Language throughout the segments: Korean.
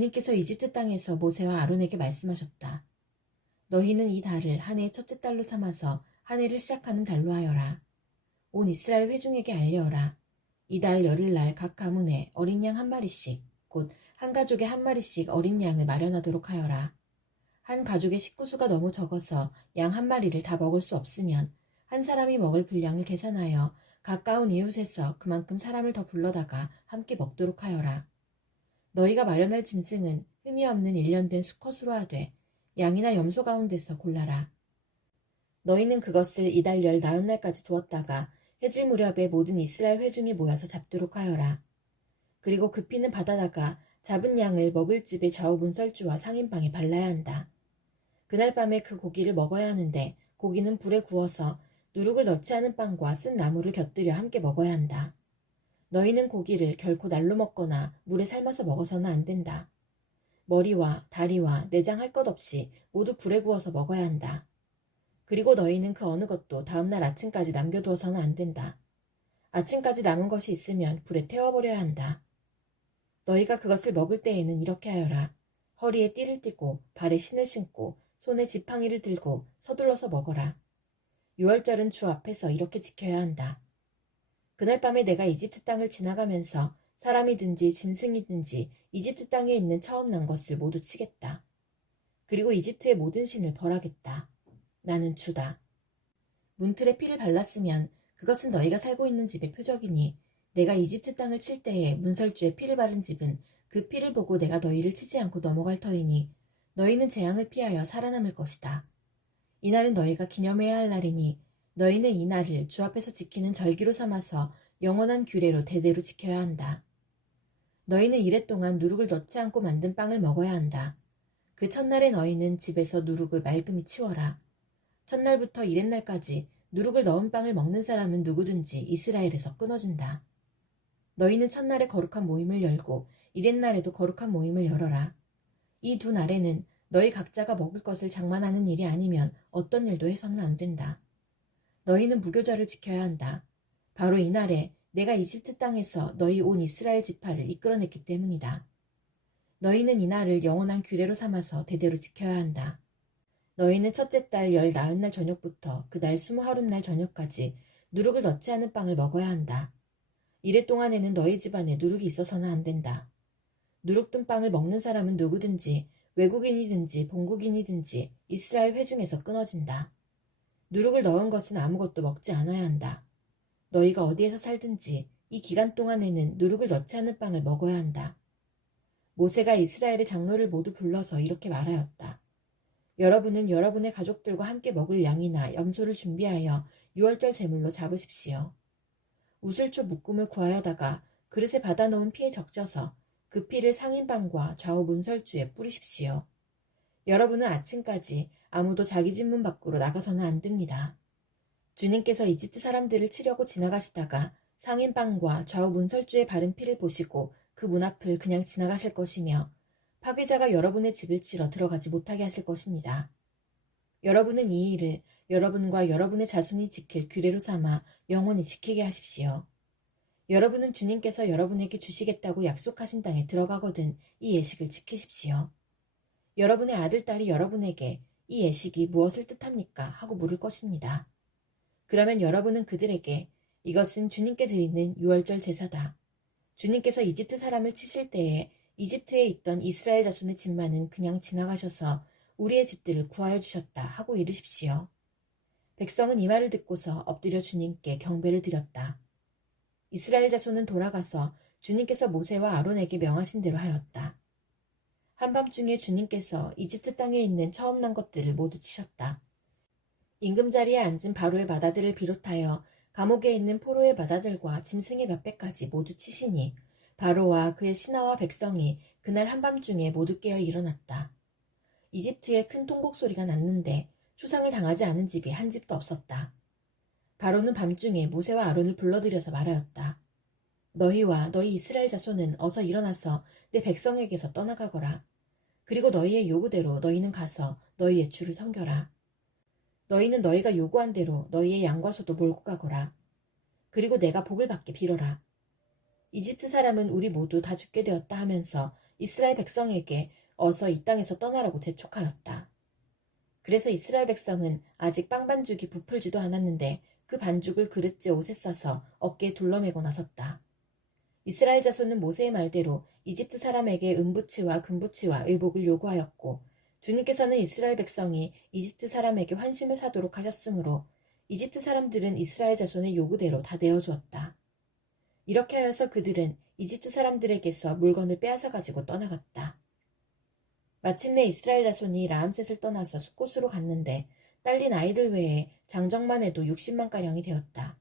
주님께서 이집트 땅에서 모세와 아론에게 말씀하셨다. 너희는 이 달을 한 해의 첫째 달로 삼아서 한 해를 시작하는 달로 하여라. 온 이스라엘 회중에게 알려라. 이 달 열흘날 각 가문에 어린 양 한 마리씩, 곧 한 가족에 한 마리씩 어린 양을 마련하도록 하여라. 한 가족의 식구수가 너무 적어서 양 한 마리를 다 먹을 수 없으면 한 사람이 먹을 분량을 계산하여 가까운 이웃에서 그만큼 사람을 더 불러다가 함께 먹도록 하여라. 너희가 마련할 짐승은 흠이 없는 일련된 수컷으로 하되 양이나 염소 가운데서 골라라. 너희는 그것을 이달 19날까지 두었다가 해질 무렵에 모든 이스라엘 회중이 모여서 잡도록 하여라. 그리고 그 피는 받아다가 잡은 양을 먹을 집의 좌우 문설주와 상인방에 발라야 한다. 그날 밤에 그 고기를 먹어야 하는데 고기는 불에 구워서 누룩을 넣지 않은 빵과 쓴 나물을 곁들여 함께 먹어야 한다. 너희는 고기를 결코 날로 먹거나 물에 삶아서 먹어서는 안 된다. 머리와 다리와 내장 할 것 없이 모두 불에 구워서 먹어야 한다. 그리고 너희는 그 어느 것도 다음날 아침까지 남겨두어서는 안 된다. 아침까지 남은 것이 있으면 불에 태워버려야 한다. 너희가 그것을 먹을 때에는 이렇게 하여라. 허리에 띠를 띠고 발에 신을 신고 손에 지팡이를 들고 서둘러서 먹어라. 유월절은 주 앞에서 이렇게 지켜야 한다. 그날 밤에 내가 이집트 땅을 지나가면서 사람이든지 짐승이든지 이집트 땅에 있는 처음 난 것을 모두 치겠다. 그리고 이집트의 모든 신을 벌하겠다. 나는 주다. 문틀에 피를 발랐으면 그것은 너희가 살고 있는 집의 표적이니 내가 이집트 땅을 칠 때에 문설주에 피를 바른 집은 그 피를 보고 내가 너희를 치지 않고 넘어갈 터이니 너희는 재앙을 피하여 살아남을 것이다. 이날은 너희가 기념해야 할 날이니 너희는 이 날을 주 앞에서 지키는 절기로 삼아서 영원한 규례로 대대로 지켜야 한다. 너희는 이래 동안 누룩을 넣지 않고 만든 빵을 먹어야 한다. 그 첫날에 너희는 집에서 누룩을 맑음이 치워라. 첫날부터 이렛날까지 누룩을 넣은 빵을 먹는 사람은 누구든지 이스라엘에서 끊어진다. 너희는 첫날에 거룩한 모임을 열고 이렛날에도 거룩한 모임을 열어라. 이 두 날에는 너희 각자가 먹을 것을 장만하는 일이 아니면 어떤 일도 해서는 안 된다. 너희는 무교절을 지켜야 한다. 바로 이 날에 내가 이집트 땅에서 너희 온 이스라엘 지파를 이끌어냈기 때문이다. 너희는 이 날을 영원한 규례로 삼아서 대대로 지켜야 한다. 너희는 첫째 달 19날 저녁부터 그달 20하룻날 저녁까지 누룩을 넣지 않은 빵을 먹어야 한다. 이래 동안에는 너희 집안에 누룩이 있어서는 안 된다. 누룩 든 빵을 먹는 사람은 누구든지 외국인이든지 본국인이든지 이스라엘 회중에서 끊어진다. 누룩을 넣은 것은 아무것도 먹지 않아야 한다. 너희가 어디에서 살든지 이 기간 동안에는 누룩을 넣지 않은 빵을 먹어야 한다. 모세가 이스라엘의 장로를 모두 불러서 이렇게 말하였다. 여러분은 여러분의 가족들과 함께 먹을 양이나 염소를 준비하여 유월절 제물로 잡으십시오. 우슬초 묶음을 구하여다가 그릇에 받아놓은 피에 적셔서 그 피를 상인방과 좌우 문설주에 뿌리십시오. 여러분은 아침까지 아무도 자기 집 문 밖으로 나가서는 안 됩니다. 주님께서 이집트 사람들을 치려고 지나가시다가 상인방과 좌우 문설주에 바른 피를 보시고 그 문 앞을 그냥 지나가실 것이며 파괴자가 여러분의 집을 치러 들어가지 못하게 하실 것입니다. 여러분은 이 일을 여러분과 여러분의 자손이 지킬 규례로 삼아 영원히 지키게 하십시오. 여러분은 주님께서 여러분에게 주시겠다고 약속하신 땅에 들어가거든 이 예식을 지키십시오. 여러분의 아들, 딸이 여러분에게 이 예식이 무엇을 뜻합니까? 하고 물을 것입니다. 그러면 여러분은 그들에게 이것은 주님께 드리는 유월절 제사다. 주님께서 이집트 사람을 치실 때에 이집트에 있던 이스라엘 자손의 집만은 그냥 지나가셔서 우리의 집들을 구하여 주셨다 하고 이르십시오. 백성은 이 말을 듣고서 엎드려 주님께 경배를 드렸다. 이스라엘 자손은 돌아가서 주님께서 모세와 아론에게 명하신 대로 하였다. 한밤중에 주님께서 이집트 땅에 있는 처음 난 것들을 모두 치셨다. 임금자리에 앉은 바로의 맏아들을 비롯하여 감옥에 있는 포로의 맏아들과 짐승의 몇 배까지 모두 치시니 바로와 그의 신하와 백성이 그날 한밤중에 모두 깨어 일어났다. 이집트에 큰 통곡 소리가 났는데 초상을 당하지 않은 집이 한 집도 없었다. 바로는 밤중에 모세와 아론을 불러들여서 말하였다. 너희와 너희 이스라엘 자손은 어서 일어나서 내 백성에게서 떠나가거라. 그리고 너희의 요구대로 너희는 가서 너희의 주를 섬겨라. 너희는 너희가 요구한 대로 너희의 양과 소도 몰고 가거라. 그리고 내가 복을 받게 빌어라. 이집트 사람은 우리 모두 다 죽게 되었다 하면서 이스라엘 백성에게 어서 이 땅에서 떠나라고 재촉하였다. 그래서 이스라엘 백성은 아직 빵 반죽이 부풀지도 않았는데 그 반죽을 그릇째 옷에 싸서 어깨에 둘러매고 나섰다. 이스라엘 자손은 모세의 말대로 이집트 사람에게 은부치와 금부치와 의복을 요구하였고, 주님께서는 이스라엘 백성이 이집트 사람에게 환심을 사도록 하셨으므로 이집트 사람들은 이스라엘 자손의 요구대로 다 내어주었다. 이렇게 하여서 그들은 이집트 사람들에게서 물건을 빼앗아 가지고 떠나갔다. 마침내 이스라엘 자손이 라암셋을 떠나서 숫곳으로 갔는데 딸린 아이들 외에 장정만 해도 60만가량이 되었다.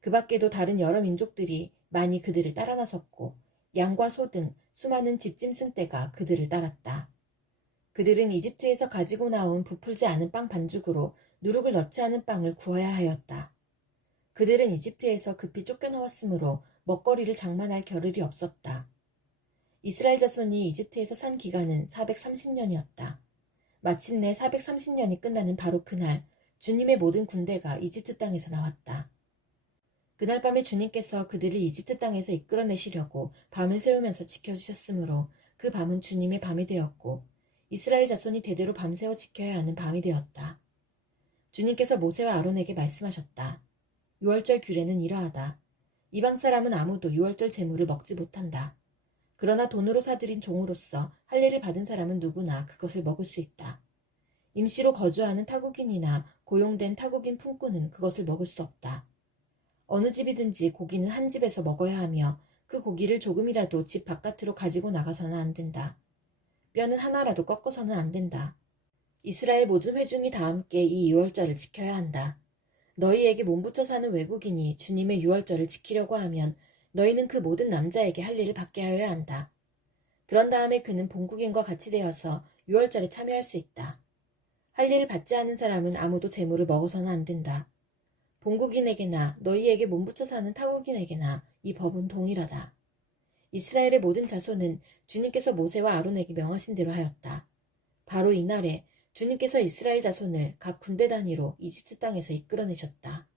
그 밖에도 다른 여러 민족들이 많이 그들을 따라 나섰고 양과 소 등 수많은 집짐승 떼가 그들을 따랐다. 그들은 이집트에서 가지고 나온 부풀지 않은 빵 반죽으로 누룩을 넣지 않은 빵을 구워야 하였다. 그들은 이집트에서 급히 쫓겨나왔으므로 먹거리를 장만할 겨를이 없었다. 이스라엘 자손이 이집트에서 산 기간은 430년이었다. 마침내 430년이 끝나는 바로 그날 주님의 모든 군대가 이집트 땅에서 나왔다. 그날 밤에 주님께서 그들을 이집트 땅에서 이끌어내시려고 밤을 새우면서 지켜주셨으므로 그 밤은 주님의 밤이 되었고 이스라엘 자손이 대대로 밤새워 지켜야 하는 밤이 되었다. 주님께서 모세와 아론에게 말씀하셨다. 유월절 규례는 이러하다. 이방 사람은 아무도 유월절 제물을 먹지 못한다. 그러나 돈으로 사들인 종으로서 할례를 받은 사람은 누구나 그것을 먹을 수 있다. 임시로 거주하는 타국인이나 고용된 타국인 품꾼은 그것을 먹을 수 없다. 어느 집이든지 고기는 한 집에서 먹어야 하며 그 고기를 조금이라도 집 바깥으로 가지고 나가서는 안 된다. 뼈는 하나라도 꺾어서는 안 된다. 이스라엘 모든 회중이 다 함께 이 유월절을 지켜야 한다. 너희에게 몸붙여 사는 외국인이 주님의 유월절을 지키려고 하면 너희는 그 모든 남자에게 할례를 받게 하여야 한다. 그런 다음에 그는 본국인과 같이 되어서 유월절에 참여할 수 있다. 할례를 받지 않은 사람은 아무도 제물을 먹어서는 안 된다. 본국인에게나 너희에게 몸붙여 사는 타국인에게나 이 법은 동일하다. 이스라엘의 모든 자손은 주님께서 모세와 아론에게 명하신 대로 하였다. 바로 이날에 주님께서 이스라엘 자손을 각 군대 단위로 이집트 땅에서 이끌어내셨다.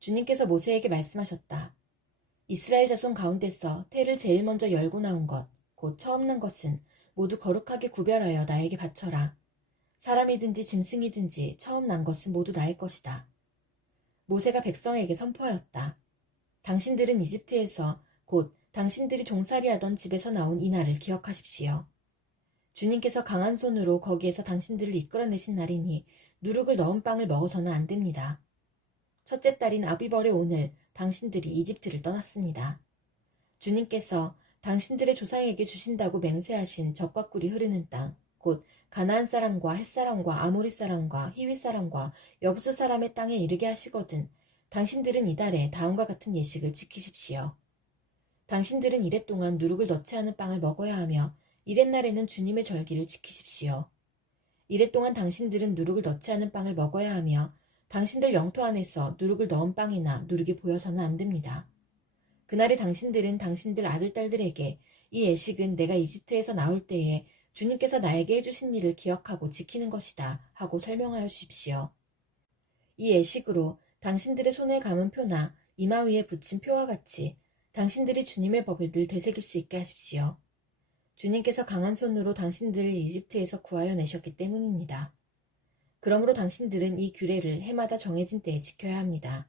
주님께서 모세에게 말씀하셨다. 이스라엘 자손 가운데서 태를 제일 먼저 열고 나온 것, 곧 처음 난 것은 모두 거룩하게 구별하여 나에게 바쳐라. 사람이든지 짐승이든지 처음 난 것은 모두 나의 것이다. 모세가 백성에게 선포하였다. 당신들은 이집트에서 곧 당신들이 종살이하던 집에서 나온 이 날을 기억하십시오. 주님께서 강한 손으로 거기에서 당신들을 이끌어내신 날이니 누룩을 넣은 빵을 먹어서는 안 됩니다. 첫째 달인 아비벌의 오늘 당신들이 이집트를 떠났습니다. 주님께서 당신들의 조상에게 주신다고 맹세하신 젖과 꿀이 흐르는 땅, 곧 가나안 사람과 헷 사람과 아모리 사람과 히윗 사람과 여부스 사람의 땅에 이르게 하시거든 당신들은 이달에 다음과 같은 예식을 지키십시오. 당신들은 이래 동안 누룩을 넣지 않은 빵을 먹어야 하며 이렛날에는 주님의 절기를 지키십시오. 이래 동안 당신들은 누룩을 넣지 않은 빵을 먹어야 하며 당신들 영토 안에서 누룩을 넣은 빵이나 누룩이 보여서는 안 됩니다. 그날에 당신들은 당신들 아들, 딸들에게 이 예식은 내가 이집트에서 나올 때에 주님께서 나에게 해주신 일을 기억하고 지키는 것이다 하고 설명하여 주십시오. 이 예식으로 당신들의 손에 감은 표나 이마 위에 붙인 표와 같이 당신들이 주님의 법을 늘 되새길 수 있게 하십시오. 주님께서 강한 손으로 당신들을 이집트에서 구하여 내셨기 때문입니다. 그러므로 당신들은 이 규례를 해마다 정해진 때에 지켜야 합니다.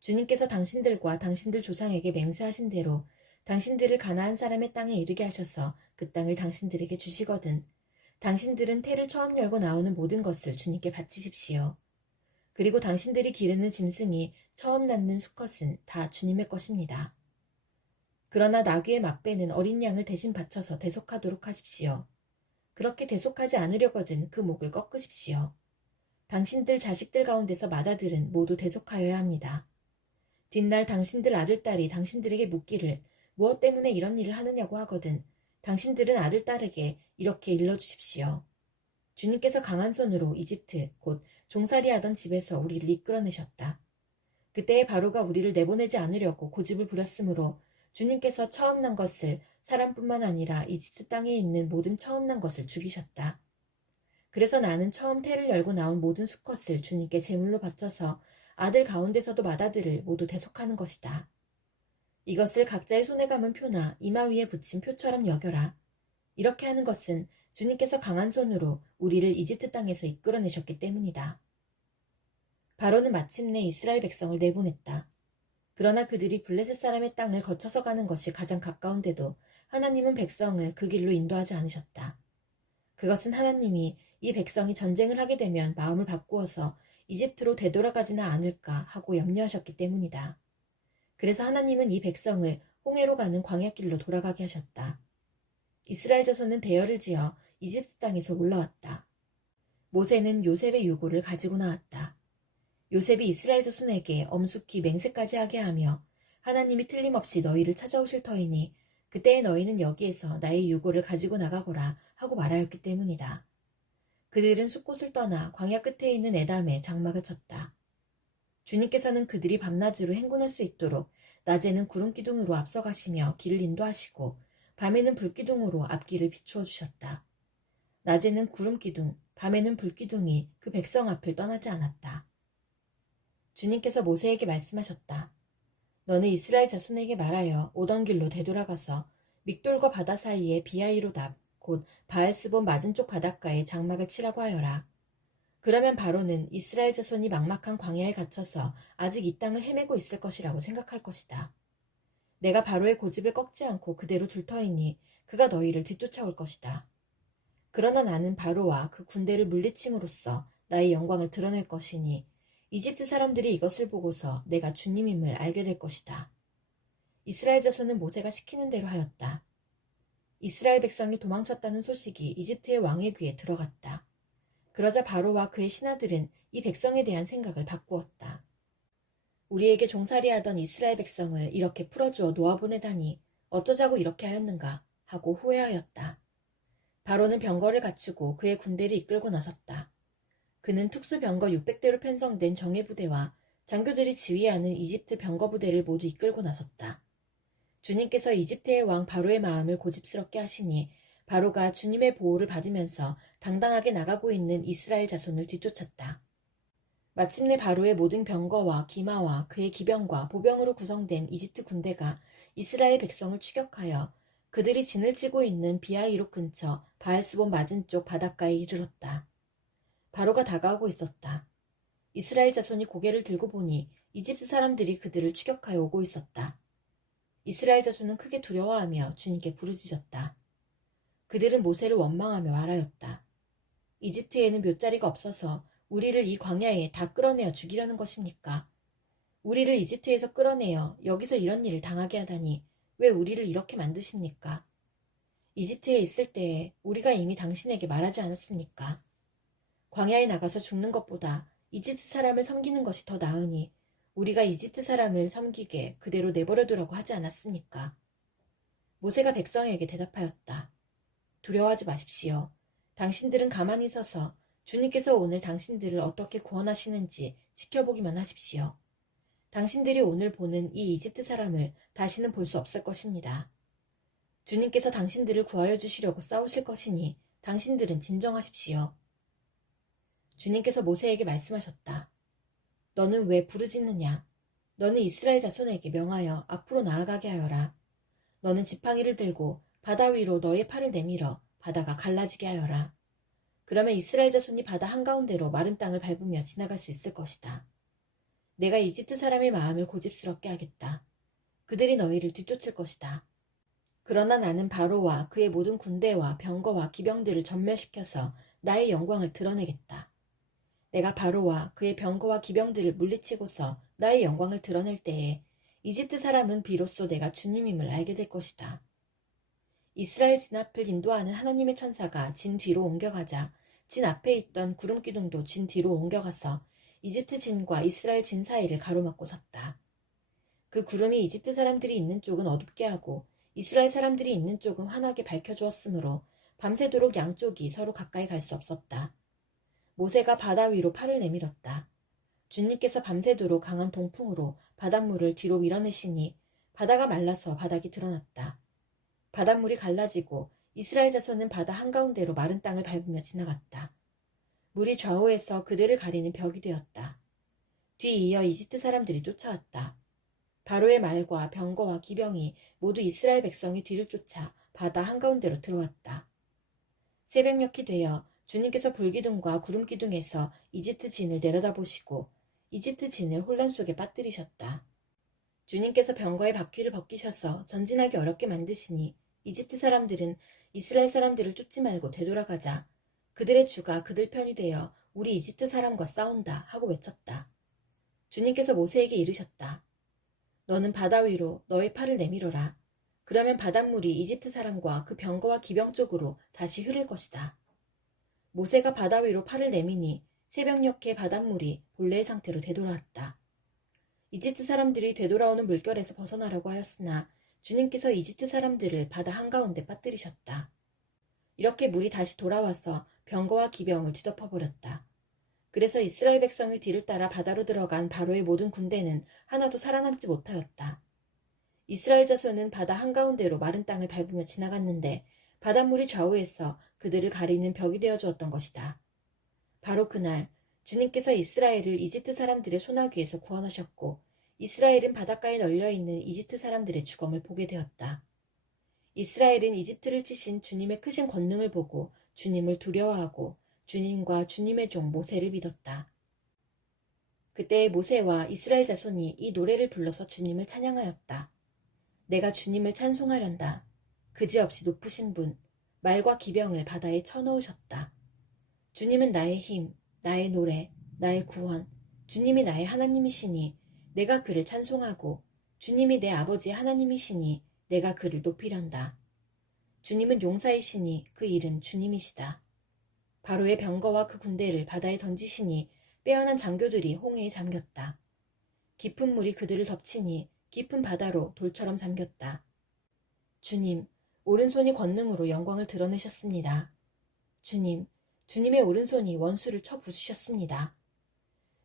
주님께서 당신들과 당신들 조상에게 맹세하신 대로 당신들을 가나안 사람의 땅에 이르게 하셔서 그 땅을 당신들에게 주시거든 당신들은 태를 처음 열고 나오는 모든 것을 주님께 바치십시오. 그리고 당신들이 기르는 짐승이 처음 낳는 수컷은 다 주님의 것입니다. 그러나 나귀의 막배는 어린 양을 대신 바쳐서 대속하도록 하십시오. 그렇게 대속하지 않으려거든 그 목을 꺾으십시오. 당신들 자식들 가운데서 맏아들은 모두 대속하여야 합니다. 뒷날 당신들 아들, 딸이 당신들에게 묻기를 무엇 때문에 이런 일을 하느냐고 하거든 당신들은 아들, 딸에게 이렇게 일러주십시오. 주님께서 강한 손으로 이집트 곧 종살이하던 집에서 우리를 이끌어내셨다. 그때에 바로가 우리를 내보내지 않으려고 고집을 부렸으므로 주님께서 처음 난 것을 사람뿐만 아니라 이집트 땅에 있는 모든 처음 난 것을 죽이셨다. 그래서 나는 처음 태를 열고 나온 모든 수컷을 주님께 제물로 바쳐서 아들 가운데서도 맏아들을 모두 대속하는 것이다. 이것을 각자의 손에 감은 표나 이마 위에 붙인 표처럼 여겨라. 이렇게 하는 것은 주님께서 강한 손으로 우리를 이집트 땅에서 이끌어내셨기 때문이다. 바로는 마침내 이스라엘 백성을 내보냈다. 그러나 그들이 블레셋 사람의 땅을 거쳐서 가는 것이 가장 가까운데도 하나님은 백성을 그 길로 인도하지 않으셨다. 그것은 하나님이 이 백성이 전쟁을 하게 되면 마음을 바꾸어서 이집트로 되돌아가지는 않을까 하고 염려하셨기 때문이다. 그래서 하나님은 이 백성을 홍해로 가는 광야길로 돌아가게 하셨다. 이스라엘 자손은 대열을 지어 이집트 땅에서 올라왔다. 모세는 요셉의 유고를 가지고 나왔다. 요셉이 이스라엘 자손에게 엄숙히 맹세까지 하게 하며 하나님이 틀림없이 너희를 찾아오실 터이니 그때에 너희는 여기에서 나의 유고를 가지고 나가거라 하고 말하였기 때문이다. 그들은 숲곳을 떠나 광야 끝에 있는 에담에 장막을 쳤다. 주님께서는 그들이 밤낮으로 행군할 수 있도록 낮에는 구름기둥으로 앞서가시며 길을 인도하시고 밤에는 불기둥으로 앞길을 비추어 주셨다. 낮에는 구름기둥, 밤에는 불기둥이 그 백성 앞을 떠나지 않았다. 주님께서 모세에게 말씀하셨다. 너는 이스라엘 자손에게 말하여 오던 길로 되돌아가서 믹돌과 바다 사이에 비하이로답 곧 바알스본 맞은쪽 바닷가에 장막을 치라고 하여라. 그러면 바로는 이스라엘 자손이 막막한 광야에 갇혀서 아직 이 땅을 헤매고 있을 것이라고 생각할 것이다. 내가 바로의 고집을 꺾지 않고 그대로 둘 터이니 그가 너희를 뒤쫓아올 것이다. 그러나 나는 바로와 그 군대를 물리침으로써 나의 영광을 드러낼 것이니 이집트 사람들이 이것을 보고서 내가 주님임을 알게 될 것이다. 이스라엘 자손은 모세가 시키는 대로 하였다. 이스라엘 백성이 도망쳤다는 소식이 이집트의 왕의 귀에 들어갔다. 그러자 바로와 그의 신하들은 이 백성에 대한 생각을 바꾸었다. 우리에게 종살이하던 이스라엘 백성을 이렇게 풀어주어 놓아보내다니 어쩌자고 이렇게 하였는가 하고 후회하였다. 바로는 병거를 갖추고 그의 군대를 이끌고 나섰다. 그는 특수병거 600대로 편성된 정예부대와 장교들이 지휘하는 이집트 병거부대를 모두 이끌고 나섰다. 주님께서 이집트의 왕 바로의 마음을 고집스럽게 하시니 바로가 주님의 보호를 받으면서 당당하게 나가고 있는 이스라엘 자손을 뒤쫓았다. 마침내 바로의 모든 병거와 기마와 그의 기병과 보병으로 구성된 이집트 군대가 이스라엘 백성을 추격하여 그들이 진을 치고 있는 비하이롯 근처 바알스본 맞은쪽 바닷가에 이르렀다. 바로가 다가오고 있었다. 이스라엘 자손이 고개를 들고 보니 이집트 사람들이 그들을 추격하여 오고 있었다. 이스라엘 자손은 크게 두려워하며 주님께 부르짖었다. 그들은 모세를 원망하며 말하였다. 이집트에는 묫자리가 없어서 우리를 이 광야에 다 끌어내어 죽이려는 것입니까? 우리를 이집트에서 끌어내어 여기서 이런 일을 당하게 하다니 왜 우리를 이렇게 만드십니까? 이집트에 있을 때에 우리가 이미 당신에게 말하지 않았습니까? 광야에 나가서 죽는 것보다 이집트 사람을 섬기는 것이 더 나으니 우리가 이집트 사람을 섬기게 그대로 내버려두라고 하지 않았습니까? 모세가 백성에게 대답하였다. 두려워하지 마십시오. 당신들은 가만히 서서 주님께서 오늘 당신들을 어떻게 구원하시는지 지켜보기만 하십시오. 당신들이 오늘 보는 이 이집트 사람을 다시는 볼 수 없을 것입니다. 주님께서 당신들을 구하여 주시려고 싸우실 것이니 당신들은 진정하십시오. 주님께서 모세에게 말씀하셨다. 너는 왜 부르짖느냐? 너는 이스라엘 자손에게 명하여 앞으로 나아가게 하여라. 너는 지팡이를 들고 바다 위로 너의 팔을 내밀어 바다가 갈라지게 하여라. 그러면 이스라엘 자손이 바다 한가운데로 마른 땅을 밟으며 지나갈 수 있을 것이다. 내가 이집트 사람의 마음을 고집스럽게 하겠다. 그들이 너희를 뒤쫓을 것이다. 그러나 나는 바로와 그의 모든 군대와 병거와 기병들을 전멸시켜서 나의 영광을 드러내겠다. 내가 바로와 그의 병거와 기병들을 물리치고서 나의 영광을 드러낼 때에 이집트 사람은 비로소 내가 주님임을 알게 될 것이다. 이스라엘 진 앞을 인도하는 하나님의 천사가 진 뒤로 옮겨가자 진 앞에 있던 구름기둥도 진 뒤로 옮겨가서 이집트 진과 이스라엘 진 사이를 가로막고 섰다. 그 구름이 이집트 사람들이 있는 쪽은 어둡게 하고 이스라엘 사람들이 있는 쪽은 환하게 밝혀주었으므로 밤새도록 양쪽이 서로 가까이 갈 수 없었다. 모세가 바다 위로 팔을 내밀었다. 주님께서 밤새도록 강한 동풍으로 바닷물을 뒤로 밀어내시니 바다가 말라서 바닥이 드러났다. 바닷물이 갈라지고 이스라엘 자손은 바다 한가운데로 마른 땅을 밟으며 지나갔다. 물이 좌우에서 그들을 가리는 벽이 되었다. 뒤이어 이집트 사람들이 쫓아왔다. 바로의 말과 병거와 기병이 모두 이스라엘 백성의 뒤를 쫓아 바다 한가운데로 들어왔다. 새벽녘이 되어 주님께서 불기둥과 구름기둥에서 이집트 진을 내려다보시고 이집트 진을 혼란 속에 빠뜨리셨다. 주님께서 병거의 바퀴를 벗기셔서 전진하기 어렵게 만드시니 이집트 사람들은 이스라엘 사람들을 쫓지 말고 되돌아가자 그들의 주가 그들 편이 되어 우리 이집트 사람과 싸운다 하고 외쳤다. 주님께서 모세에게 이르셨다. 너는 바다 위로 너의 팔을 내밀어라. 그러면 바닷물이 이집트 사람과 그 병거와 기병 쪽으로 다시 흐를 것이다. 모세가 바다 위로 팔을 내미니 새벽녘에 바닷물이 본래의 상태로 되돌아왔다. 이집트 사람들이 되돌아오는 물결에서 벗어나려고 하였으나 주님께서 이집트 사람들을 바다 한가운데 빠뜨리셨다. 이렇게 물이 다시 돌아와서 병거와 기병을 뒤덮어버렸다. 그래서 이스라엘 백성의 뒤를 따라 바다로 들어간 바로의 모든 군대는 하나도 살아남지 못하였다. 이스라엘 자손은 바다 한가운데로 마른 땅을 밟으며 지나갔는데 바닷물이 좌우에서 그들을 가리는 벽이 되어 주었던 것이다. 바로 그날 주님께서 이스라엘을 이집트 사람들의 소나기에서 구원하셨고 이스라엘은 바닷가에 널려있는 이집트 사람들의 죽음을 보게 되었다. 이스라엘은 이집트를 치신 주님의 크신 권능을 보고 주님을 두려워하고 주님과 주님의 종 모세를 믿었다. 그때 모세와 이스라엘 자손이 이 노래를 불러서 주님을 찬양하였다. 내가 주님을 찬송하련다. 그지없이 높으신 분, 말과 기병을 바다에 쳐넣으셨다. 주님은 나의 힘, 나의 노래, 나의 구원, 주님이 나의 하나님이시니 내가 그를 찬송하고 주님이 내 아버지의 하나님이시니 내가 그를 높이련다. 주님은 용사이시니 그 이름 주님이시다. 바로의 병거와 그 군대를 바다에 던지시니 빼어난 장교들이 홍해에 잠겼다. 깊은 물이 그들을 덮치니 깊은 바다로 돌처럼 잠겼다. 주님, 오른손이 권능으로 영광을 드러내셨습니다. 주님, 주님의 오른손이 원수를 쳐 부수셨습니다.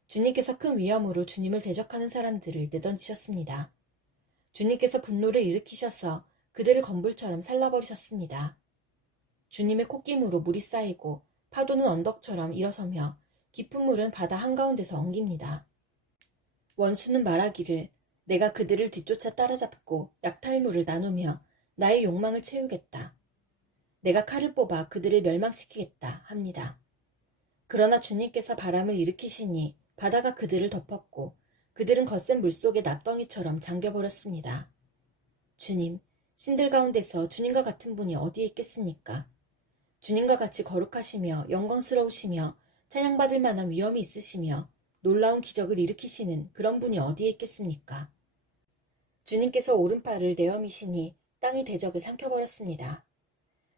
주님께서 큰 위험으로 주님을 대적하는 사람들을 내던지셨습니다. 주님께서 분노를 일으키셔서 그들을 건불처럼 살라버리셨습니다. 주님의 콧김으로 물이 쌓이고 파도는 언덕처럼 일어서며 깊은 물은 바다 한가운데서 엉깁니다. 원수는 말하기를 내가 그들을 뒤쫓아 따라잡고 약탈물을 나누며 나의 욕망을 채우겠다. 내가 칼을 뽑아 그들을 멸망시키겠다 합니다. 그러나 주님께서 바람을 일으키시니 바다가 그들을 덮었고 그들은 거센 물속의 납덩이처럼 잠겨버렸습니다. 주님, 신들 가운데서 주님과 같은 분이 어디에 있겠습니까? 주님과 같이 거룩하시며 영광스러우시며 찬양받을 만한 위엄이 있으시며 놀라운 기적을 일으키시는 그런 분이 어디에 있겠습니까? 주님께서 오른팔을 내어미시니 땅이 대적을 삼켜버렸습니다.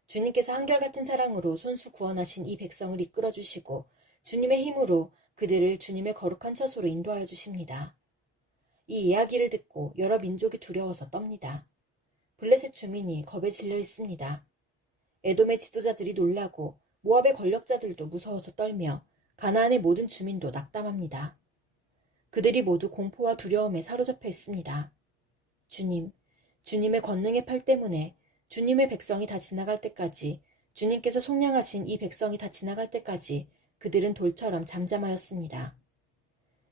주님께서 한결같은 사랑으로 손수 구원하신 이 백성을 이끌어주시고 주님의 힘으로 그들을 주님의 거룩한 처소로 인도하여 주십니다. 이 이야기를 듣고 여러 민족이 두려워서 떱니다. 블레셋 주민이 겁에 질려 있습니다. 에돔의 지도자들이 놀라고 모압의 권력자들도 무서워서 떨며 가나안의 모든 주민도 낙담합니다. 그들이 모두 공포와 두려움에 사로잡혀 있습니다. 주님, 주님의 권능의 팔 때문에 주님의 백성이 다 지나갈 때까지 주님께서 속량하신 이 백성이 다 지나갈 때까지 그들은 돌처럼 잠잠하였습니다.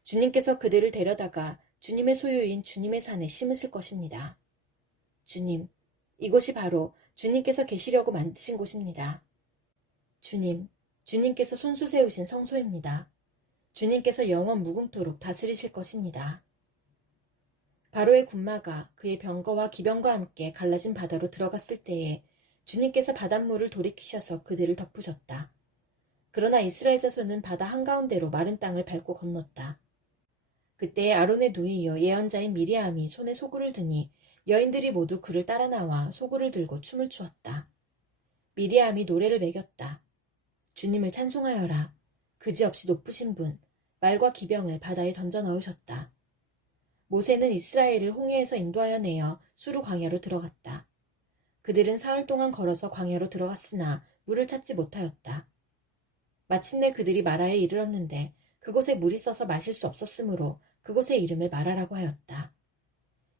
주님께서 그들을 데려다가 주님의 소유인 주님의 산에 심으실 것입니다. 주님, 이곳이 바로 주님께서 계시려고 만드신 곳입니다. 주님, 주님께서 손수 세우신 성소입니다. 주님께서 영원 무궁토록 다스리실 것입니다. 바로의 군마가 그의 병거와 기병과 함께 갈라진 바다로 들어갔을 때에 주님께서 바닷물을 돌이키셔서 그들을 덮으셨다. 그러나 이스라엘 자손은 바다 한가운데로 마른 땅을 밟고 건넜다. 그때 아론의 누이요 예언자인 미리암이 손에 소구를 드니 여인들이 모두 그를 따라 나와 소구를 들고 춤을 추었다. 미리암이 노래를 매겼다. 주님을 찬송하여라. 그지없이 높으신 분, 말과 기병을 바다에 던져 넣으셨다. 모세는 이스라엘을 홍해에서 인도하여 내어 수루 광야로 들어갔다. 그들은 사흘 동안 걸어서 광야로 들어갔으나 물을 찾지 못하였다. 마침내 그들이 마라에 이르렀는데 그곳에 물이 써서 마실 수 없었으므로 그곳의 이름을 마라라고 하였다.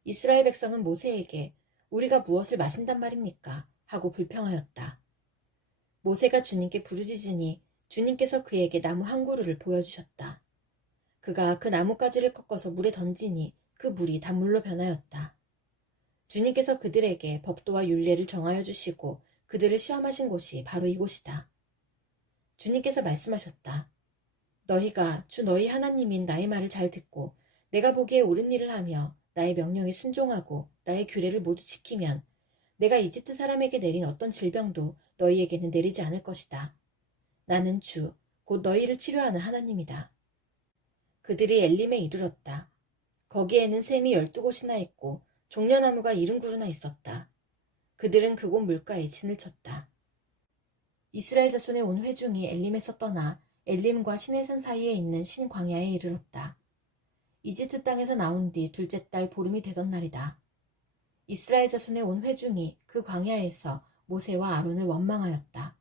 이스라엘 백성은 모세에게 우리가 무엇을 마신단 말입니까? 하고 불평하였다. 모세가 주님께 부르짖으니 주님께서 그에게 나무 한 그루를 보여주셨다. 그가 그 나뭇가지를 꺾어서 물에 던지니 그 물이 단물로 변하였다. 주님께서 그들에게 법도와 율례를 정하여 주시고 그들을 시험하신 곳이 바로 이곳이다. 주님께서 말씀하셨다. 너희가 주 너희 하나님인 나의 말을 잘 듣고 내가 보기에 옳은 일을 하며 나의 명령에 순종하고 나의 규례를 모두 지키면 내가 이집트 사람에게 내린 어떤 질병도 너희에게는 내리지 않을 것이다. 나는 주, 곧 너희를 치료하는 하나님이다. 그들이 엘림에 이르렀다. 거기에는 샘이 12곳이나 있고 종려나무가 70그루나 있었다. 그들은 그곳 물가에 진을 쳤다. 이스라엘 자손의 온 회중이 엘림에서 떠나 엘림과 시내산 사이에 있는 신광야에 이르렀다. 이집트 땅에서 나온 뒤 둘째 달 보름이 되던 날이다. 이스라엘 자손의 온 회중이 그 광야에서 모세와 아론을 원망하였다.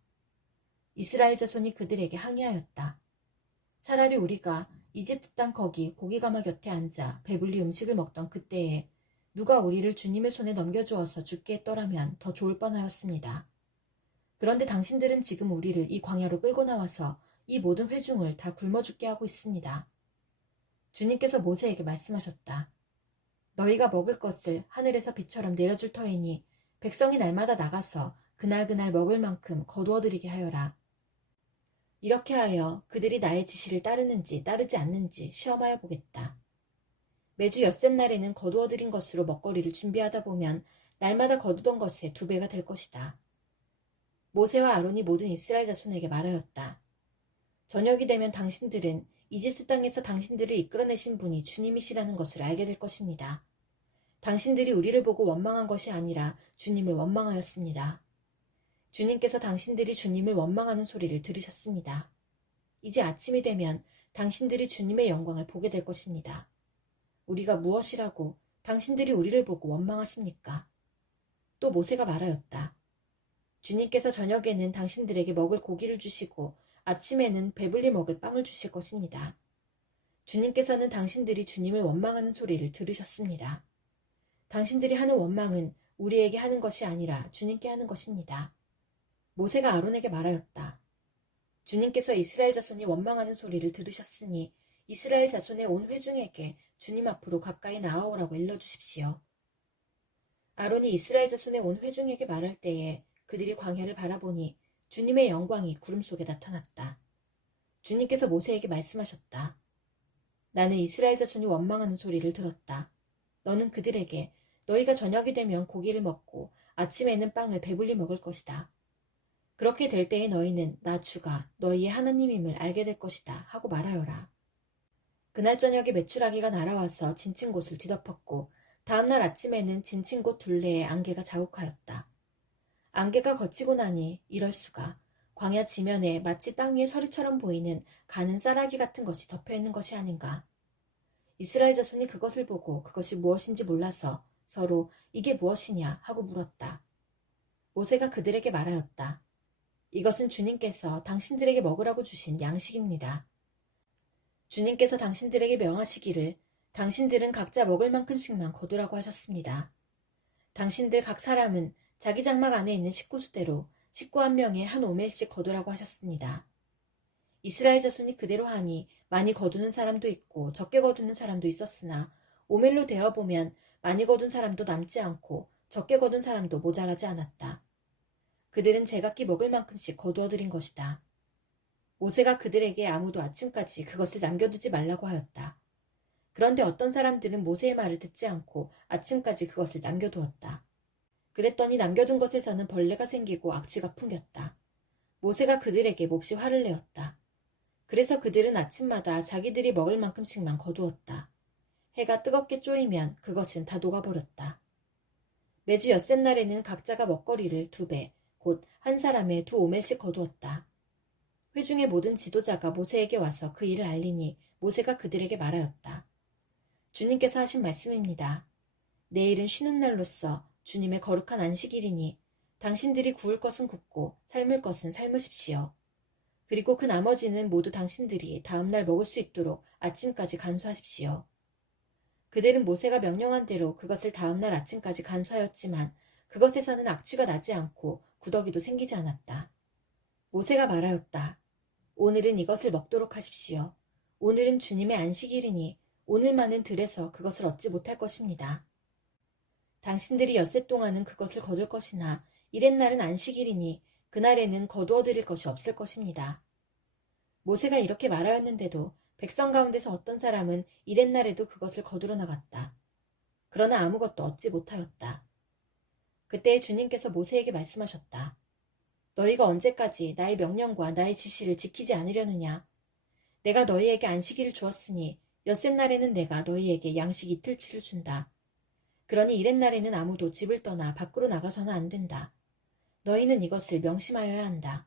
이스라엘 자손이 그들에게 항의하였다. 차라리 우리가 이집트 땅 거기 고기가마 곁에 앉아 배불리 음식을 먹던 그때에 누가 우리를 주님의 손에 넘겨주어서 죽게 했더라면 더 좋을 뻔하였습니다. 그런데 당신들은 지금 우리를 이 광야로 끌고 나와서 이 모든 회중을 다 굶어 죽게 하고 있습니다. 주님께서 모세에게 말씀하셨다. 너희가 먹을 것을 하늘에서 비처럼 내려줄 터이니 백성이 날마다 나가서 그날 먹을 만큼 거두어들이게 하여라. 이렇게 하여 그들이 나의 지시를 따르는지 따르지 않는지 시험하여 보겠다. 매주 엿새날에는 거두어들인 것으로 먹거리를 준비하다 보면 날마다 거두던 것의 2배가 될 것이다. 모세와 아론이 모든 이스라엘 자손에게 말하였다. 저녁이 되면 당신들은 이집트 땅에서 당신들을 이끌어내신 분이 주님이시라는 것을 알게 될 것입니다. 당신들이 우리를 보고 원망한 것이 아니라 주님을 원망하였습니다. 주님께서 당신들이 주님을 원망하는 소리를 들으셨습니다. 이제 아침이 되면 당신들이 주님의 영광을 보게 될 것입니다. 우리가 무엇이라고 당신들이 우리를 보고 원망하십니까? 또 모세가 말하였다. 주님께서 저녁에는 당신들에게 먹을 고기를 주시고 아침에는 배불리 먹을 빵을 주실 것입니다. 주님께서는 당신들이 주님을 원망하는 소리를 들으셨습니다. 당신들이 하는 원망은 우리에게 하는 것이 아니라 주님께 하는 것입니다. 모세가 아론에게 말하였다. 주님께서 이스라엘 자손이 원망하는 소리를 들으셨으니 이스라엘 자손의 온 회중에게 주님 앞으로 가까이 나아오라고 일러주십시오. 아론이 이스라엘 자손의 온 회중에게 말할 때에 그들이 광야를 바라보니 주님의 영광이 구름 속에 나타났다. 주님께서 모세에게 말씀하셨다. 나는 이스라엘 자손이 원망하는 소리를 들었다. 너는 그들에게 너희가 저녁이 되면 고기를 먹고 아침에는 빵을 배불리 먹을 것이다. 그렇게 될 때에 너희는 나 주가 너희의 하나님임을 알게 될 것이다 하고 말하여라. 그날 저녁에 메추라기가 날아와서 진친 곳을 뒤덮었고 다음날 아침에는 진친 곳 둘레에 안개가 자욱하였다. 안개가 걷히고 나니 이럴 수가 광야 지면에 마치 땅 위에 서리처럼 보이는 가는 쌀아기 같은 것이 덮여있는 것이 아닌가. 이스라엘 자손이 그것을 보고 그것이 무엇인지 몰라서 서로 이게 무엇이냐 하고 물었다. 모세가 그들에게 말하였다. 이것은 주님께서 당신들에게 먹으라고 주신 양식입니다. 주님께서 당신들에게 명하시기를 당신들은 각자 먹을 만큼씩만 거두라고 하셨습니다. 당신들 각 사람은 자기 장막 안에 있는 식구수대로 식구 한 명에 한 오멜씩 거두라고 하셨습니다. 이스라엘 자손이 그대로 하니 많이 거두는 사람도 있고 적게 거두는 사람도 있었으나 오멜로 되어보면 많이 거둔 사람도 남지 않고 적게 거둔 사람도 모자라지 않았다. 그들은 제각기 먹을 만큼씩 거두어들인 것이다. 모세가 그들에게 아무도 아침까지 그것을 남겨두지 말라고 하였다. 그런데 어떤 사람들은 모세의 말을 듣지 않고 아침까지 그것을 남겨두었다. 그랬더니 남겨둔 것에서는 벌레가 생기고 악취가 풍겼다. 모세가 그들에게 몹시 화를 내었다. 그래서 그들은 아침마다 자기들이 먹을 만큼씩만 거두었다. 해가 뜨겁게 쪼이면 그것은 다 녹아버렸다. 매주 엿새날에는 각자가 먹거리를 2배, 곧 한 사람에 2오멜씩 거두었다. 회중의 모든 지도자가 모세에게 와서 그 일을 알리니 모세가 그들에게 말하였다. 주님께서 하신 말씀입니다. 내일은 쉬는 날로서 주님의 거룩한 안식일이니 당신들이 구울 것은 굽고 삶을 것은 삶으십시오. 그리고 그 나머지는 모두 당신들이 다음날 먹을 수 있도록 아침까지 간수하십시오. 그들은 모세가 명령한 대로 그것을 다음날 아침까지 간수하였지만 그것에서는 악취가 나지 않고 구더기도 생기지 않았다. 모세가 말하였다. 오늘은 이것을 먹도록 하십시오. 오늘은 주님의 안식일이니 오늘만은 들에서 그것을 얻지 못할 것입니다. 당신들이 엿새 동안은 그것을 거둘 것이나 이렛날은 안식일이니 그날에는 거두어 드릴 것이 없을 것입니다. 모세가 이렇게 말하였는데도 백성 가운데서 어떤 사람은 이렛날에도 그것을 거두러 나갔다. 그러나 아무것도 얻지 못하였다. 그때 주님께서 모세에게 말씀하셨다. 너희가 언제까지 나의 명령과 나의 지시를 지키지 않으려느냐? 내가 너희에게 안식일을 주었으니 엿새 날에는 내가 너희에게 양식 이틀치를 준다. 그러니 이렛날에는 아무도 집을 떠나 밖으로 나가서는 안 된다. 너희는 이것을 명심하여야 한다.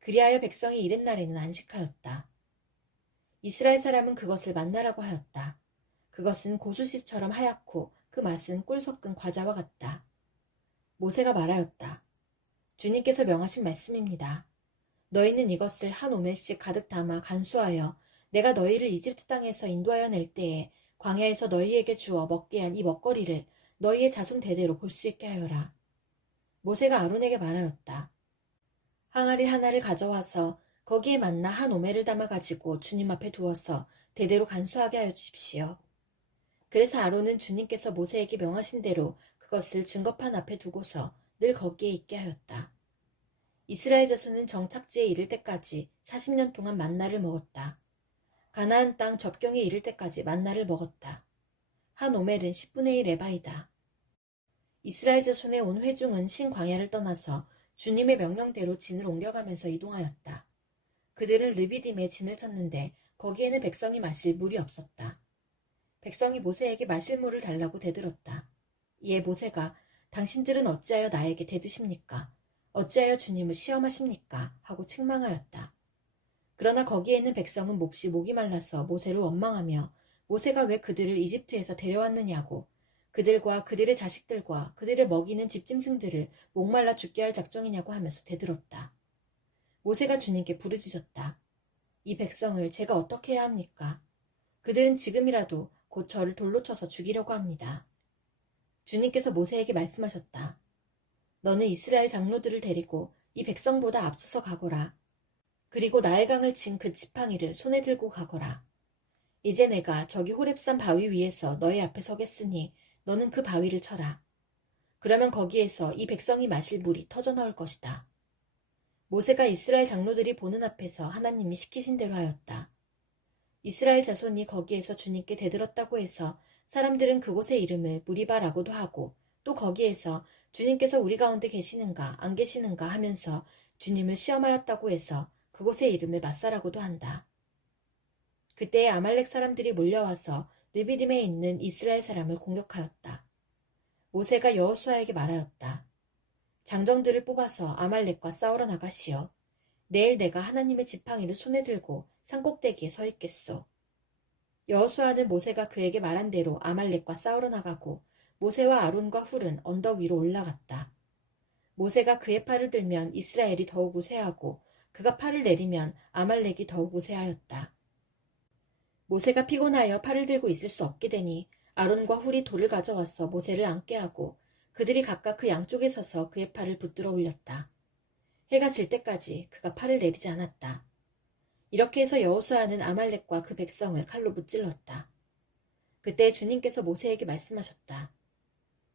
그리하여 백성이 이렛날에는 안식하였다. 이스라엘 사람은 그것을 만나라고 하였다. 그것은 고수씨처럼 하얗고 그 맛은 꿀 섞은 과자와 같다. 모세가 말하였다. 주님께서 명하신 말씀입니다. 너희는 이것을 한 오멜씩 가득 담아 간수하여 내가 너희를 이집트 땅에서 인도하여 낼 때에 광야에서 너희에게 주어 먹게 한 이 먹거리를 너희의 자손 대대로 볼 수 있게 하여라. 모세가 아론에게 말하였다. 항아리 하나를 가져와서 거기에 만나 한 오멜을 담아 가지고 주님 앞에 두어서 대대로 간수하게 하여 주십시오. 그래서 아론은 주님께서 모세에게 명하신 대로 그것을 증거판 앞에 두고서 늘 거기에 있게 하였다. 이스라엘 자손은 정착지에 이를 때까지 40년 동안 만나를 먹었다. 가나안 땅 접경에 이를 때까지 만나를 먹었다. 한 오멜은 10분의 1 에바이다. 이스라엘 자손의 온 회중은 신광야를 떠나서 주님의 명령대로 진을 옮겨가면서 이동하였다. 그들은 르비딤에 진을 쳤는데 거기에는 백성이 마실 물이 없었다. 백성이 모세에게 마실 물을 달라고 대들었다. 이에 모세가 당신들은 어찌하여 나에게 대드십니까? 어찌하여 주님을 시험하십니까? 하고 책망하였다. 그러나 거기에는 백성은 몹시 목이 말라서 모세를 원망하며 모세가 왜 그들을 이집트에서 데려왔느냐고 그들과 그들의 자식들과 그들을 먹이는 집짐승들을 목말라 죽게 할 작정이냐고 하면서 대들었다. 모세가 주님께 부르짖었다. 이 백성을 제가 어떻게 해야 합니까? 그들은 지금이라도 곧 저를 돌로 쳐서 죽이려고 합니다. 주님께서 모세에게 말씀하셨다. 너는 이스라엘 장로들을 데리고 이 백성보다 앞서서 가거라. 그리고 나일강을 친 그 지팡이를 손에 들고 가거라. 이제 내가 저기 호렙산 바위 위에서 너희 앞에 서겠으니 너는 그 바위를 쳐라. 그러면 거기에서 이 백성이 마실 물이 터져나올 것이다. 모세가 이스라엘 장로들이 보는 앞에서 하나님이 시키신 대로 하였다. 이스라엘 자손이 거기에서 주님께 대들었다고 해서 사람들은 그곳의 이름을 무리바라고도 하고 또 거기에서 주님께서 우리 가운데 계시는가 안 계시는가 하면서 주님을 시험하였다고 해서 그곳의 이름을 마사라고도 한다. 그때에 아말렉 사람들이 몰려와서 느비딤에 있는 이스라엘 사람을 공격하였다. 모세가 여호수아에게 말하였다. 장정들을 뽑아서 아말렉과 싸우러 나가시오. 내일 내가 하나님의 지팡이를 손에 들고 산꼭대기에 서 있겠소. 여호수아는 모세가 그에게 말한 대로 아말렉과 싸우러 나가고 모세와 아론과 훌은 언덕 위로 올라갔다. 모세가 그의 팔을 들면 이스라엘이 더욱 우세하고 그가 팔을 내리면 아말렉이 더욱 우세하였다. 모세가 피곤하여 팔을 들고 있을 수 없게 되니 아론과 훌이 돌을 가져와서 모세를 앉게 하고 그들이 각각 그 양쪽에 서서 그의 팔을 붙들어 올렸다. 해가 질 때까지 그가 팔을 내리지 않았다. 이렇게 해서 여호수아는 아말렉과 그 백성을 칼로 무찔렀다. 그때 주님께서 모세에게 말씀하셨다.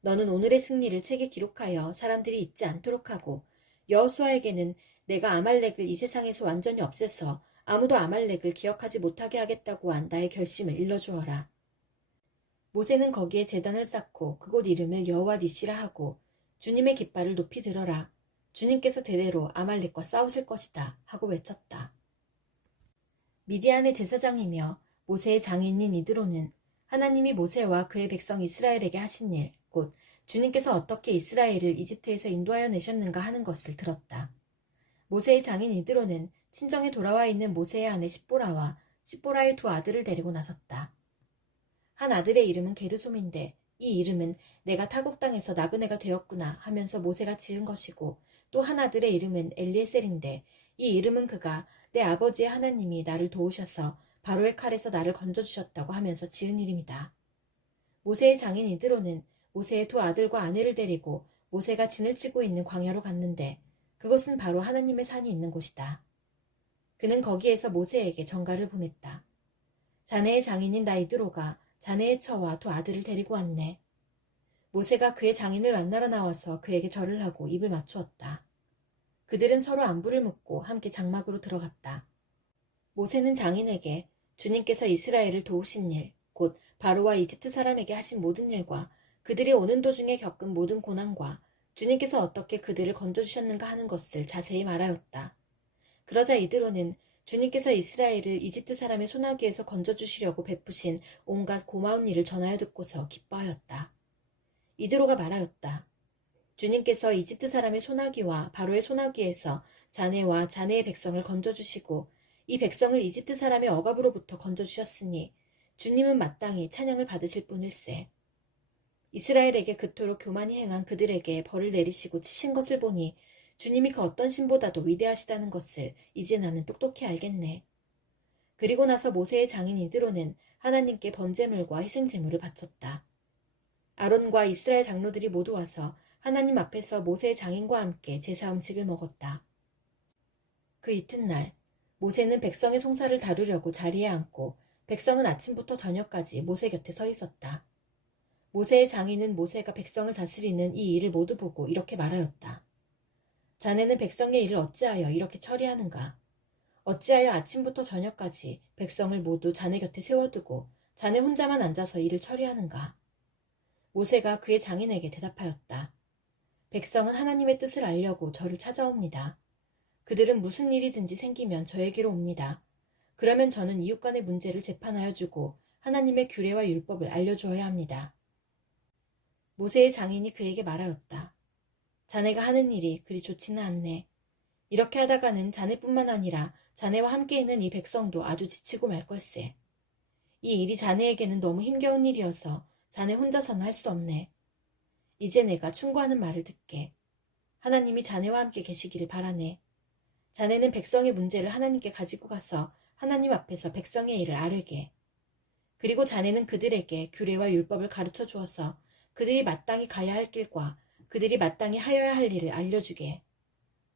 너는 오늘의 승리를 책에 기록하여 사람들이 잊지 않도록 하고 여호수아에게는 내가 아말렉을 이 세상에서 완전히 없애서 아무도 아말렉을 기억하지 못하게 하겠다고 한 나의 결심을 일러주어라. 모세는 거기에 제단을 쌓고 그곳 이름을 여호와 니시라 하고 주님의 깃발을 높이 들어라. 주님께서 대대로 아말렉과 싸우실 것이다 하고 외쳤다. 미디안의 제사장이며 모세의 장인인 이드로는 하나님이 모세와 그의 백성 이스라엘에게 하신 일, 곧 주님께서 어떻게 이스라엘을 이집트에서 인도하여 내셨는가 하는 것을 들었다. 모세의 장인 이드로는 친정에 돌아와 있는 모세의 아내 십보라와 십보라의 두 아들을 데리고 나섰다. 한 아들의 이름은 게르솜인데 이 이름은 내가 타국 땅에서 나그네가 되었구나 하면서 모세가 지은 것이고 또 한 아들의 이름은 엘리에셀인데 이 이름은 그가 내 아버지의 하나님이 나를 도우셔서 바로의 칼에서 나를 건져주셨다고 하면서 지은 이름이다. 모세의 장인 이드로는 모세의 두 아들과 아내를 데리고 모세가 진을 치고 있는 광야로 갔는데 그것은 바로 하나님의 산이 있는 곳이다. 그는 거기에서 모세에게 전가를 보냈다. 자네의 장인인 나이드로가 자네의 처와 두 아들을 데리고 왔네. 모세가 그의 장인을 만나러 나와서 그에게 절을 하고 입을 맞추었다. 그들은 서로 안부를 묻고 함께 장막으로 들어갔다. 모세는 장인에게 주님께서 이스라엘을 도우신 일, 곧 바로와 이집트 사람에게 하신 모든 일과 그들이 오는 도중에 겪은 모든 고난과 주님께서 어떻게 그들을 건져주셨는가 하는 것을 자세히 말하였다. 그러자 이드로는 주님께서 이스라엘을 이집트 사람의 손아귀에서 건져주시려고 베푸신 온갖 고마운 일을 전하여 듣고서 기뻐하였다. 이드로가 말하였다. 주님께서 이집트 사람의 손아귀와 바로의 손아귀에서 자네와 자네의 백성을 건져주시고 이 백성을 이집트 사람의 억압으로부터 건져주셨으니 주님은 마땅히 찬양을 받으실 분일세. 이스라엘에게 그토록 교만히 행한 그들에게 벌을 내리시고 치신 것을 보니 주님이 그 어떤 신보다도 위대하시다는 것을 이제 나는 똑똑히 알겠네. 그리고 나서 모세의 장인 이드로는 하나님께 번제물과 희생제물을 바쳤다. 아론과 이스라엘 장로들이 모두 와서 하나님 앞에서 모세의 장인과 함께 제사 음식을 먹었다. 그 이튿날 모세는 백성의 송사를 다루려고 자리에 앉고 백성은 아침부터 저녁까지 모세 곁에 서 있었다. 모세의 장인은 모세가 백성을 다스리는 이 일을 모두 보고 이렇게 말하였다. 자네는 백성의 일을 어찌하여 이렇게 처리하는가? 어찌하여 아침부터 저녁까지 백성을 모두 자네 곁에 세워두고 자네 혼자만 앉아서 일을 처리하는가? 모세가 그의 장인에게 대답하였다. 백성은 하나님의 뜻을 알려고 저를 찾아옵니다. 그들은 무슨 일이든지 생기면 저에게로 옵니다. 그러면 저는 이웃 간의 문제를 재판하여 주고 하나님의 규례와 율법을 알려주어야 합니다. 모세의 장인이 그에게 말하였다. 자네가 하는 일이 그리 좋지는 않네. 이렇게 하다가는 자네뿐만 아니라 자네와 함께 있는 이 백성도 아주 지치고 말 걸세. 이 일이 자네에게는 너무 힘겨운 일이어서 자네 혼자서는 할 수 없네. 이제 내가 충고하는 말을 듣게. 하나님이 자네와 함께 계시기를 바라네. 자네는 백성의 문제를 하나님께 가지고 가서 하나님 앞에서 백성의 일을 아뢰게. 그리고 자네는 그들에게 규례와 율법을 가르쳐 주어서 그들이 마땅히 가야 할 길과 그들이 마땅히 하여야 할 일을 알려주게.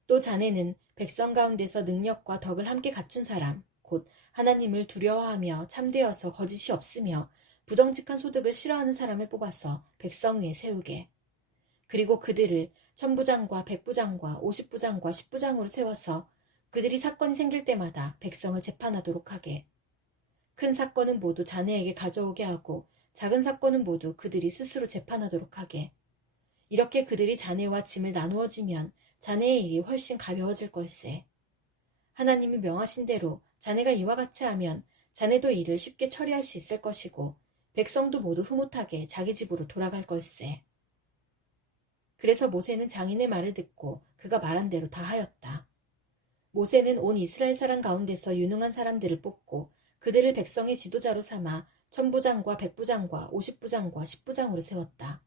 또 자네는 백성 가운데서 능력과 덕을 함께 갖춘 사람, 곧 하나님을 두려워하며 참되어서 거짓이 없으며 부정직한 소득을 싫어하는 사람을 뽑아서 백성 위에 세우게. 그리고 그들을 천부장과 백부장과 50부장과 10부장으로 세워서 그들이 사건이 생길 때마다 백성을 재판하도록 하게. 큰 사건은 모두 자네에게 가져오게 하고 작은 사건은 모두 그들이 스스로 재판하도록 하게. 이렇게 그들이 자네와 짐을 나누어지면 자네의 일이 훨씬 가벼워질 걸세. 하나님이 명하신 대로 자네가 이와 같이 하면 자네도 일을 쉽게 처리할 수 있을 것이고 백성도 모두 흐뭇하게 자기 집으로 돌아갈 걸세. 그래서 모세는 장인의 말을 듣고 그가 말한 대로 다 하였다. 모세는 온 이스라엘 사람 가운데서 유능한 사람들을 뽑고 그들을 백성의 지도자로 삼아 천부장과 백부장과 50부장과 10부장으로 세웠다.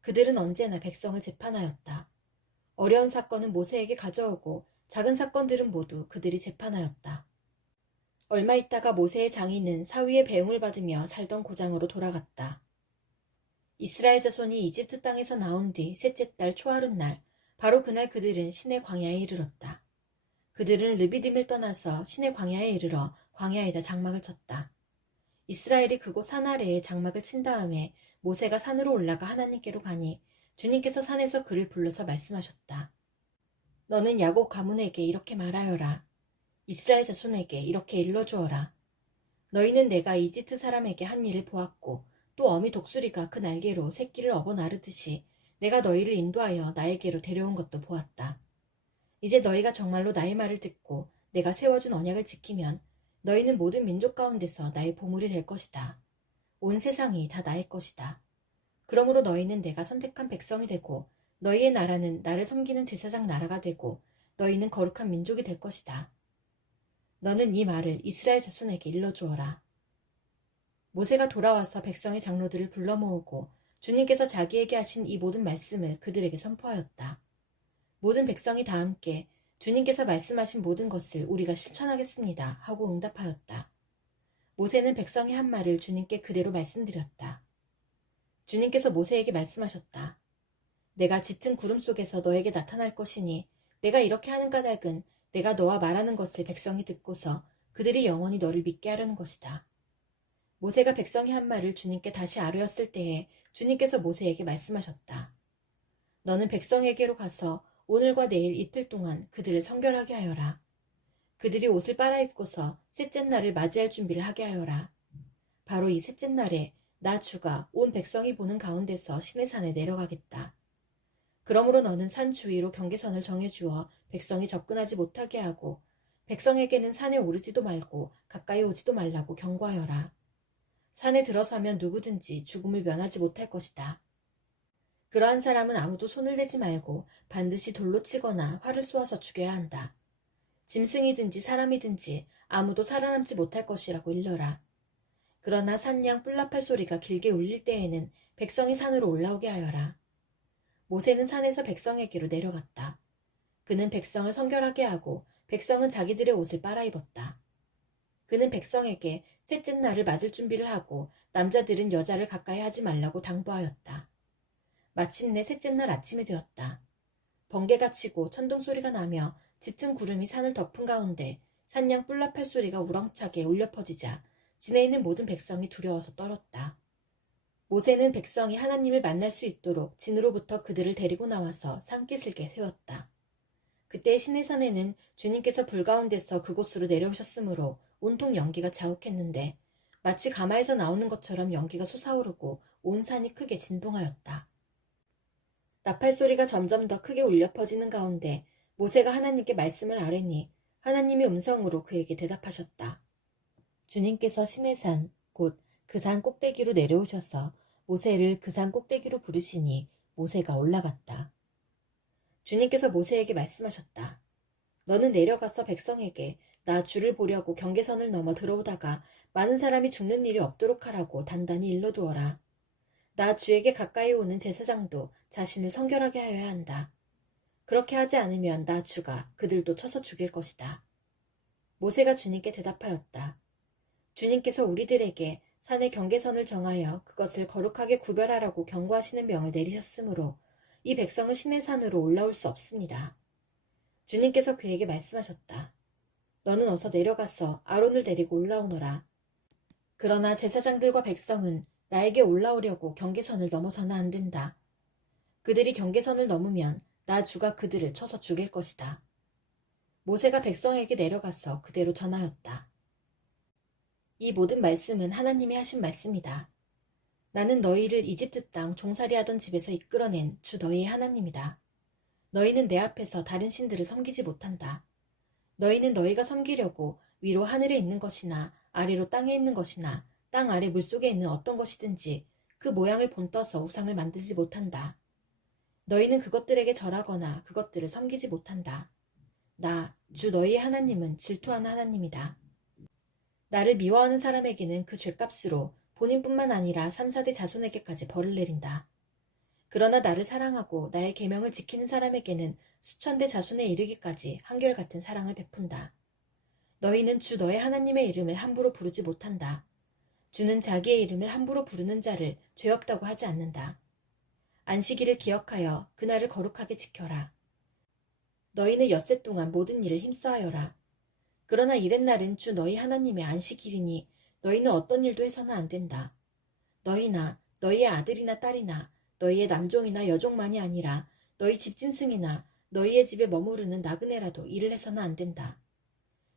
그들은 언제나 백성을 재판하였다. 어려운 사건은 모세에게 가져오고 작은 사건들은 모두 그들이 재판하였다. 얼마 있다가 모세의 장인은 사위의 배웅을 받으며 살던 고장으로 돌아갔다. 이스라엘 자손이 이집트 땅에서 나온 뒤 셋째 달 초하룻날, 바로 그날 그들은 신의 광야에 이르렀다. 그들은 르비딤을 떠나서 신의 광야에 이르러 광야에다 장막을 쳤다. 이스라엘이 그곳 산 아래에 장막을 친 다음에 모세가 산으로 올라가 하나님께로 가니 주님께서 산에서 그를 불러서 말씀하셨다. 너는 야곱 가문에게 이렇게 말하여라. 이스라엘 자손에게 이렇게 일러주어라. 너희는 내가 이집트 사람에게 한 일을 보았고 또 어미 독수리가 그 날개로 새끼를 업어 나르듯이 내가 너희를 인도하여 나에게로 데려온 것도 보았다. 이제 너희가 정말로 나의 말을 듣고 내가 세워준 언약을 지키면 너희는 모든 민족 가운데서 나의 보물이 될 것이다. 온 세상이 다 나의 것이다. 그러므로 너희는 내가 선택한 백성이 되고 너희의 나라는 나를 섬기는 제사장 나라가 되고 너희는 거룩한 민족이 될 것이다. 너는 이 말을 이스라엘 자손에게 일러주어라. 모세가 돌아와서 백성의 장로들을 불러 모으고 주님께서 자기에게 하신 이 모든 말씀을 그들에게 선포하였다. 모든 백성이 다 함께 주님께서 말씀하신 모든 것을 우리가 실천하겠습니다 하고 응답하였다. 모세는 백성의 한 말을 주님께 그대로 말씀드렸다. 주님께서 모세에게 말씀하셨다. 내가 짙은 구름 속에서 너에게 나타날 것이니 내가 이렇게 하는 까닭은 내가 너와 말하는 것을 백성이 듣고서 그들이 영원히 너를 믿게 하려는 것이다. 모세가 백성이 한 말을 주님께 다시 아뢰었을 때에 주님께서 모세에게 말씀하셨다. 너는 백성에게로 가서 오늘과 내일 이틀 동안 그들을 성결하게 하여라. 그들이 옷을 빨아입고서 셋째 날을 맞이할 준비를 하게 하여라. 바로 이 셋째 날에 나 주가 온 백성이 보는 가운데서 시내산에 내려가겠다. 그러므로 너는 산 주위로 경계선을 정해주어 백성이 접근하지 못하게 하고 백성에게는 산에 오르지도 말고 가까이 오지도 말라고 경고하여라. 산에 들어서면 누구든지 죽음을 면하지 못할 것이다. 그러한 사람은 아무도 손을 대지 말고 반드시 돌로 치거나 활을 쏘아서 죽여야 한다. 짐승이든지 사람이든지 아무도 살아남지 못할 것이라고 일러라. 그러나 산양 뿔나팔 소리가 길게 울릴 때에는 백성이 산으로 올라오게 하여라. 모세는 산에서 백성에게로 내려갔다. 그는 백성을 성결하게 하고 백성은 자기들의 옷을 빨아입었다. 그는 백성에게 셋째 날을 맞을 준비를 하고 남자들은 여자를 가까이 하지 말라고 당부하였다. 마침내 셋째 날 아침이 되었다. 번개가 치고 천둥 소리가 나며 짙은 구름이 산을 덮은 가운데 산양 뿔나팔 소리가 우렁차게 울려 퍼지자 진에 있는 모든 백성이 두려워서 떨었다. 모세는 백성이 하나님을 만날 수 있도록 진으로부터 그들을 데리고 나와서 산기슭에 세웠다. 그때 시내산에는 주님께서 불 가운데서 그곳으로 내려오셨으므로 온통 연기가 자욱했는데 마치 가마에서 나오는 것처럼 연기가 솟아오르고 온 산이 크게 진동하였다. 나팔 소리가 점점 더 크게 울려 퍼지는 가운데 모세가 하나님께 말씀을 아뢰니 하나님이 음성으로 그에게 대답하셨다. 주님께서 시내산 곧 그 산 꼭대기로 내려오셔서 모세를 그 산 꼭대기로 부르시니 모세가 올라갔다. 주님께서 모세에게 말씀하셨다. 너는 내려가서 백성에게 나 주를 보려고 경계선을 넘어 들어오다가 많은 사람이 죽는 일이 없도록 하라고 단단히 일러두어라. 나 주에게 가까이 오는 제사장도 자신을 성결하게 하여야 한다. 그렇게 하지 않으면 나 주가 그들도 쳐서 죽일 것이다. 모세가 주님께 대답하였다. 주님께서 우리들에게 산의 경계선을 정하여 그것을 거룩하게 구별하라고 경고하시는 명을 내리셨으므로 이 백성은 시내산으로 올라올 수 없습니다. 주님께서 그에게 말씀하셨다. 너는 어서 내려가서 아론을 데리고 올라오너라. 그러나 제사장들과 백성은 나에게 올라오려고 경계선을 넘어서는 안 된다. 그들이 경계선을 넘으면 나 주가 그들을 쳐서 죽일 것이다. 모세가 백성에게 내려가서 그대로 전하였다. 이 모든 말씀은 하나님이 하신 말씀이다. 나는 너희를 이집트 땅 종살이하던 집에서 이끌어낸 주 너희의 하나님이다. 너희는 내 앞에서 다른 신들을 섬기지 못한다. 너희는 너희가 섬기려고 위로 하늘에 있는 것이나 아래로 땅에 있는 것이나 땅 아래 물속에 있는 어떤 것이든지 그 모양을 본떠서 우상을 만들지 못한다. 너희는 그것들에게 절하거나 그것들을 섬기지 못한다. 나, 주 너희의 하나님은 질투하는 하나님이다. 나를 미워하는 사람에게는 그 죄값으로 본인뿐만 아니라 3, 4대 자손에게까지 벌을 내린다. 그러나 나를 사랑하고 나의 계명을 지키는 사람에게는 수천 대 자손에 이르기까지 한결같은 사랑을 베푼다. 너희는 주 너의 하나님의 이름을 함부로 부르지 못한다. 주는 자기의 이름을 함부로 부르는 자를 죄 없다고 하지 않는다. 안식일을 기억하여 그날을 거룩하게 지켜라. 너희는 엿새 동안 모든 일을 힘써하여라. 그러나 이렛날은 주 너희 하나님의 안식일이니 너희는 어떤 일도 해서는 안 된다. 너희나 너희의 아들이나 딸이나 너희의 남종이나 여종만이 아니라 너희 집짐승이나 너희의 집에 머무르는 나그네라도 일을 해서는 안 된다.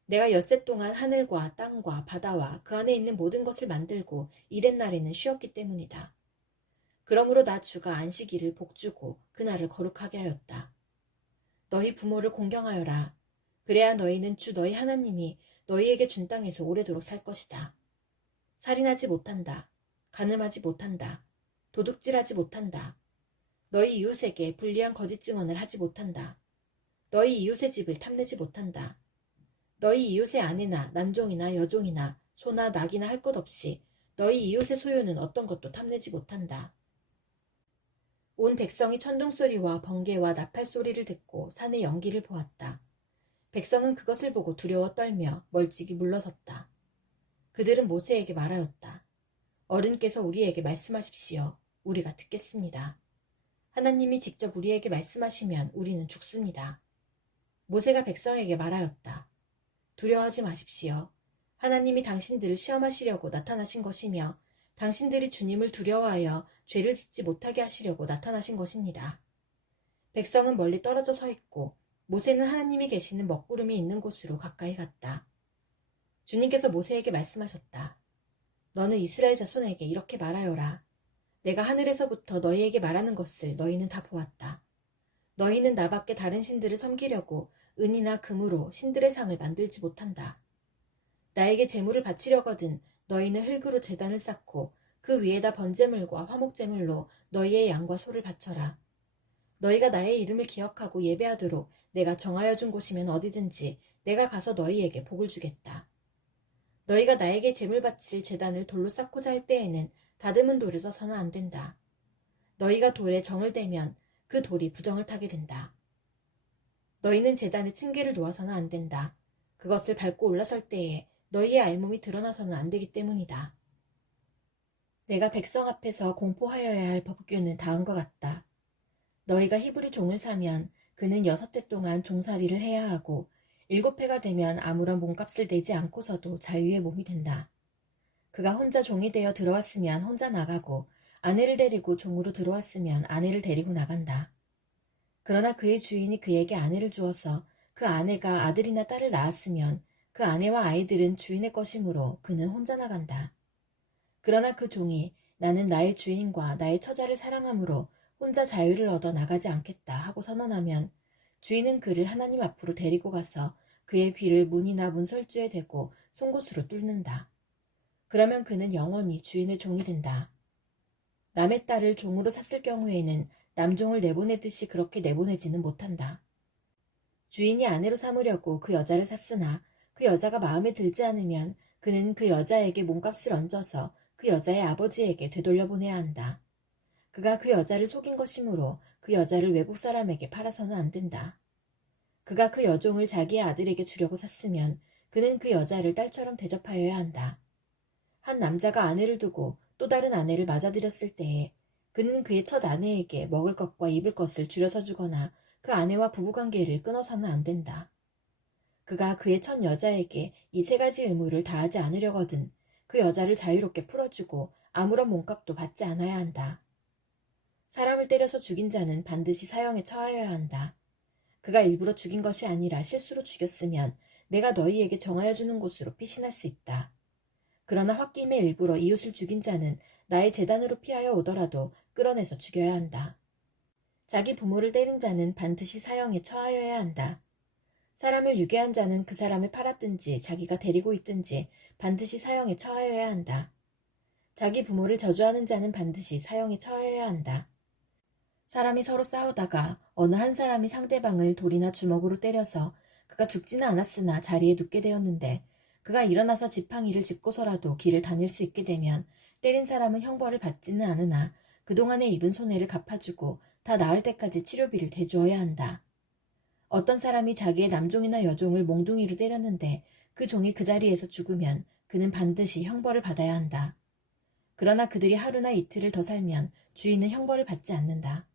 내가 엿새 동안 하늘과 땅과 바다와 그 안에 있는 모든 것을 만들고 이렛날에는 쉬었기 때문이다. 그러므로 나 주가 안식일을 복주고 그날을 거룩하게 하였다. 너희 부모를 공경하여라. 그래야 너희는 주 너희 하나님이 너희에게 준 땅에서 오래도록 살 것이다. 살인하지 못한다. 간음하지 못한다. 도둑질하지 못한다. 너희 이웃에게 불리한 거짓 증언을 하지 못한다. 너희 이웃의 집을 탐내지 못한다. 너희 이웃의 아내나 남종이나 여종이나 소나 낙이나 할 것 없이 너희 이웃의 소유는 어떤 것도 탐내지 못한다. 온 백성이 천둥소리와 번개와 나팔소리를 듣고 산의 연기를 보았다. 백성은 그것을 보고 두려워 떨며 멀찍이 물러섰다. 그들은 모세에게 말하였다. 어른께서 우리에게 말씀하십시오. 우리가 듣겠습니다. 하나님이 직접 우리에게 말씀하시면 우리는 죽습니다. 모세가 백성에게 말하였다. 두려워하지 마십시오. 하나님이 당신들을 시험하시려고 나타나신 것이며 당신들이 주님을 두려워하여 죄를 짓지 못하게 하시려고 나타나신 것입니다. 백성은 멀리 떨어져 서 있고 모세는 하나님이 계시는 먹구름이 있는 곳으로 가까이 갔다. 주님께서 모세에게 말씀하셨다. 너는 이스라엘 자손에게 이렇게 말하여라. 내가 하늘에서부터 너희에게 말하는 것을 너희는 다 보았다. 너희는 나밖에 다른 신들을 섬기려고 은이나 금으로 신들의 상을 만들지 못한다. 나에게 제물을 바치려거든 너희는 흙으로 제단을 쌓고 그 위에다 번제물과 화목제물로 너희의 양과 소를 바쳐라. 너희가 나의 이름을 기억하고 예배하도록 내가 정하여 준 곳이면 어디든지 내가 가서 너희에게 복을 주겠다. 너희가 나에게 제물 바칠 제단을 돌로 쌓고자 할 때에는 다듬은 돌을 써서는 안 된다. 너희가 돌에 정을 대면 그 돌이 부정을 타게 된다. 너희는 제단에 층계를 놓아서는 안 된다. 그것을 밟고 올라설 때에 너희의 알몸이 드러나서는 안 되기 때문이다. 내가 백성 앞에서 공포하여야 할 법규는 다음과 같다. 너희가 히브리 종을 사면 그는 6해 동안 종살이를 해야 하고 7해가 되면 아무런 몸값을 내지 않고서도 자유의 몸이 된다. 그가 혼자 종이 되어 들어왔으면 혼자 나가고 아내를 데리고 종으로 들어왔으면 아내를 데리고 나간다. 그러나 그의 주인이 그에게 아내를 주어서 그 아내가 아들이나 딸을 낳았으면 그 아내와 아이들은 주인의 것이므로 그는 혼자 나간다. 그러나 그 종이 나는 나의 주인과 나의 처자를 사랑하므로 혼자 자유를 얻어 나가지 않겠다 하고 선언하면 주인은 그를 하나님 앞으로 데리고 가서 그의 귀를 문이나 문설주에 대고 송곳으로 뚫는다. 그러면 그는 영원히 주인의 종이 된다. 남의 딸을 종으로 샀을 경우에는 남종을 내보내듯이 그렇게 내보내지는 못한다. 주인이 아내로 삼으려고 그 여자를 샀으나 그 여자가 마음에 들지 않으면 그는 그 여자에게 몸값을 얹어서 그 여자의 아버지에게 되돌려보내야 한다. 그가 그 여자를 속인 것이므로 그 여자를 외국 사람에게 팔아서는 안 된다. 그가 그 여종을 자기의 아들에게 주려고 샀으면 그는 그 여자를 딸처럼 대접하여야 한다. 한 남자가 아내를 두고 또 다른 아내를 맞아들였을 때에 그는 그의 첫 아내에게 먹을 것과 입을 것을 줄여서 주거나 그 아내와 부부관계를 끊어서는 안 된다. 그가 그의 첫 여자에게 이 3가지 의무를 다하지 않으려거든 그 여자를 자유롭게 풀어주고 아무런 몸값도 받지 않아야 한다. 사람을 때려서 죽인 자는 반드시 사형에 처하여야 한다. 그가 일부러 죽인 것이 아니라 실수로 죽였으면 내가 너희에게 정하여 주는 곳으로 피신할 수 있다. 그러나 홧김에 일부러 이웃을 죽인 자는 나의 제단으로 피하여 오더라도 끌어내서 죽여야 한다. 자기 부모를 때린 자는 반드시 사형에 처하여야 한다. 사람을 유괴한 자는 그 사람을 팔았든지 자기가 데리고 있든지 반드시 사형에 처하여야 한다. 자기 부모를 저주하는 자는 반드시 사형에 처하여야 한다. 사람이 서로 싸우다가 어느 한 사람이 상대방을 돌이나 주먹으로 때려서 그가 죽지는 않았으나 자리에 눕게 되었는데 그가 일어나서 지팡이를 짚고서라도 길을 다닐 수 있게 되면 때린 사람은 형벌을 받지는 않으나 그동안에 입은 손해를 갚아주고 다 나을 때까지 치료비를 대주어야 한다. 어떤 사람이 자기의 남종이나 여종을 몽둥이로 때렸는데 그 종이 그 자리에서 죽으면 그는 반드시 형벌을 받아야 한다. 그러나 그들이 하루나 이틀을 더 살면 주인은 형벌을 받지 않는다.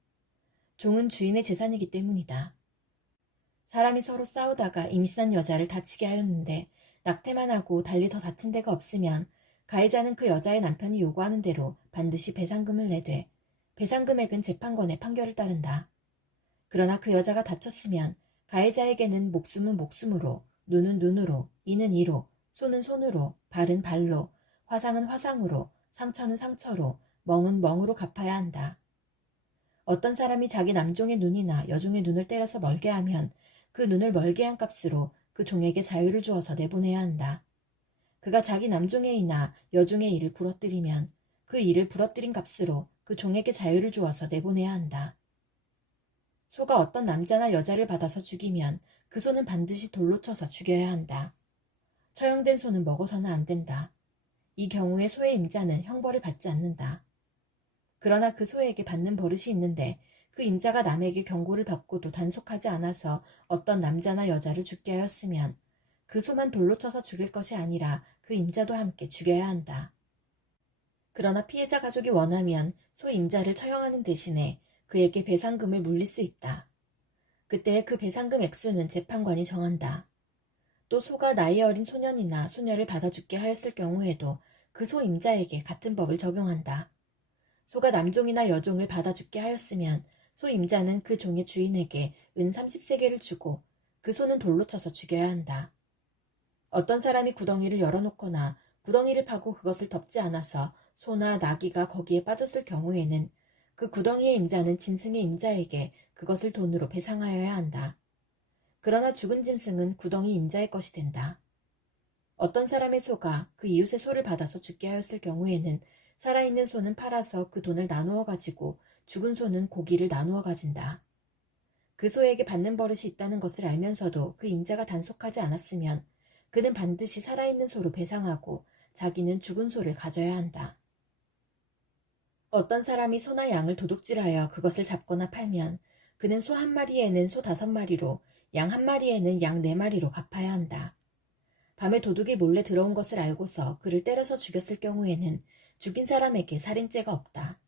종은 주인의 재산이기 때문이다. 사람이 서로 싸우다가 임신한 여자를 다치게 하였는데 낙태만 하고 달리 더 다친 데가 없으면 가해자는 그 여자의 남편이 요구하는 대로 반드시 배상금을 내되 배상금액은 재판관의 판결을 따른다. 그러나 그 여자가 다쳤으면 가해자에게는 목숨은 목숨으로, 눈은 눈으로, 이는 이로, 손은 손으로, 발은 발로, 화상은 화상으로, 상처는 상처로, 멍은 멍으로 갚아야 한다. 어떤 사람이 자기 남종의 눈이나 여종의 눈을 때려서 멀게 하면 그 눈을 멀게 한 값으로 그 종에게 자유를 주어서 내보내야 한다. 그가 자기 남종의 이나 여종의 이를 부러뜨리면 그 이를 부러뜨린 값으로 그 종에게 자유를 주어서 내보내야 한다. 소가 어떤 남자나 여자를 받아서 죽이면 그 소는 반드시 돌로 쳐서 죽여야 한다. 처형된 소는 먹어서는 안 된다. 이 경우에 소의 임자는 형벌을 받지 않는다. 그러나 그 소에게 받는 버릇이 있는데 그 임자가 남에게 경고를 받고도 단속하지 않아서 어떤 남자나 여자를 죽게 하였으면 그 소만 돌로 쳐서 죽일 것이 아니라 그 임자도 함께 죽여야 한다. 그러나 피해자 가족이 원하면 소 임자를 처형하는 대신에 그에게 배상금을 물릴 수 있다. 그때 그 배상금 액수는 재판관이 정한다. 또 소가 나이 어린 소년이나 소녀를 받아 죽게 하였을 경우에도 그 소 임자에게 같은 법을 적용한다. 소가 남종이나 여종을 받아 죽게 하였으면 소 임자는 그 종의 주인에게 은 30세겔을 주고 그 소는 돌로 쳐서 죽여야 한다. 어떤 사람이 구덩이를 열어놓거나 구덩이를 파고 그것을 덮지 않아서 소나 나귀가 거기에 빠졌을 경우에는 그 구덩이의 임자는 짐승의 임자에게 그것을 돈으로 배상하여야 한다. 그러나 죽은 짐승은 구덩이 임자의 것이 된다. 어떤 사람의 소가 그 이웃의 소를 받아서 죽게 하였을 경우에는 살아있는 소는 팔아서 그 돈을 나누어 가지고 죽은 소는 고기를 나누어 가진다. 그 소에게 받는 버릇이 있다는 것을 알면서도 그 임자가 단속하지 않았으면 그는 반드시 살아있는 소로 배상하고 자기는 죽은 소를 가져야 한다. 어떤 사람이 소나 양을 도둑질하여 그것을 잡거나 팔면 그는 소 한 마리에는 소 5마리로 양 한 마리에는 양 4마리로 갚아야 한다. 밤에 도둑이 몰래 들어온 것을 알고서 그를 때려서 죽였을 경우에는 죽인 사람에게 살인죄가 없다.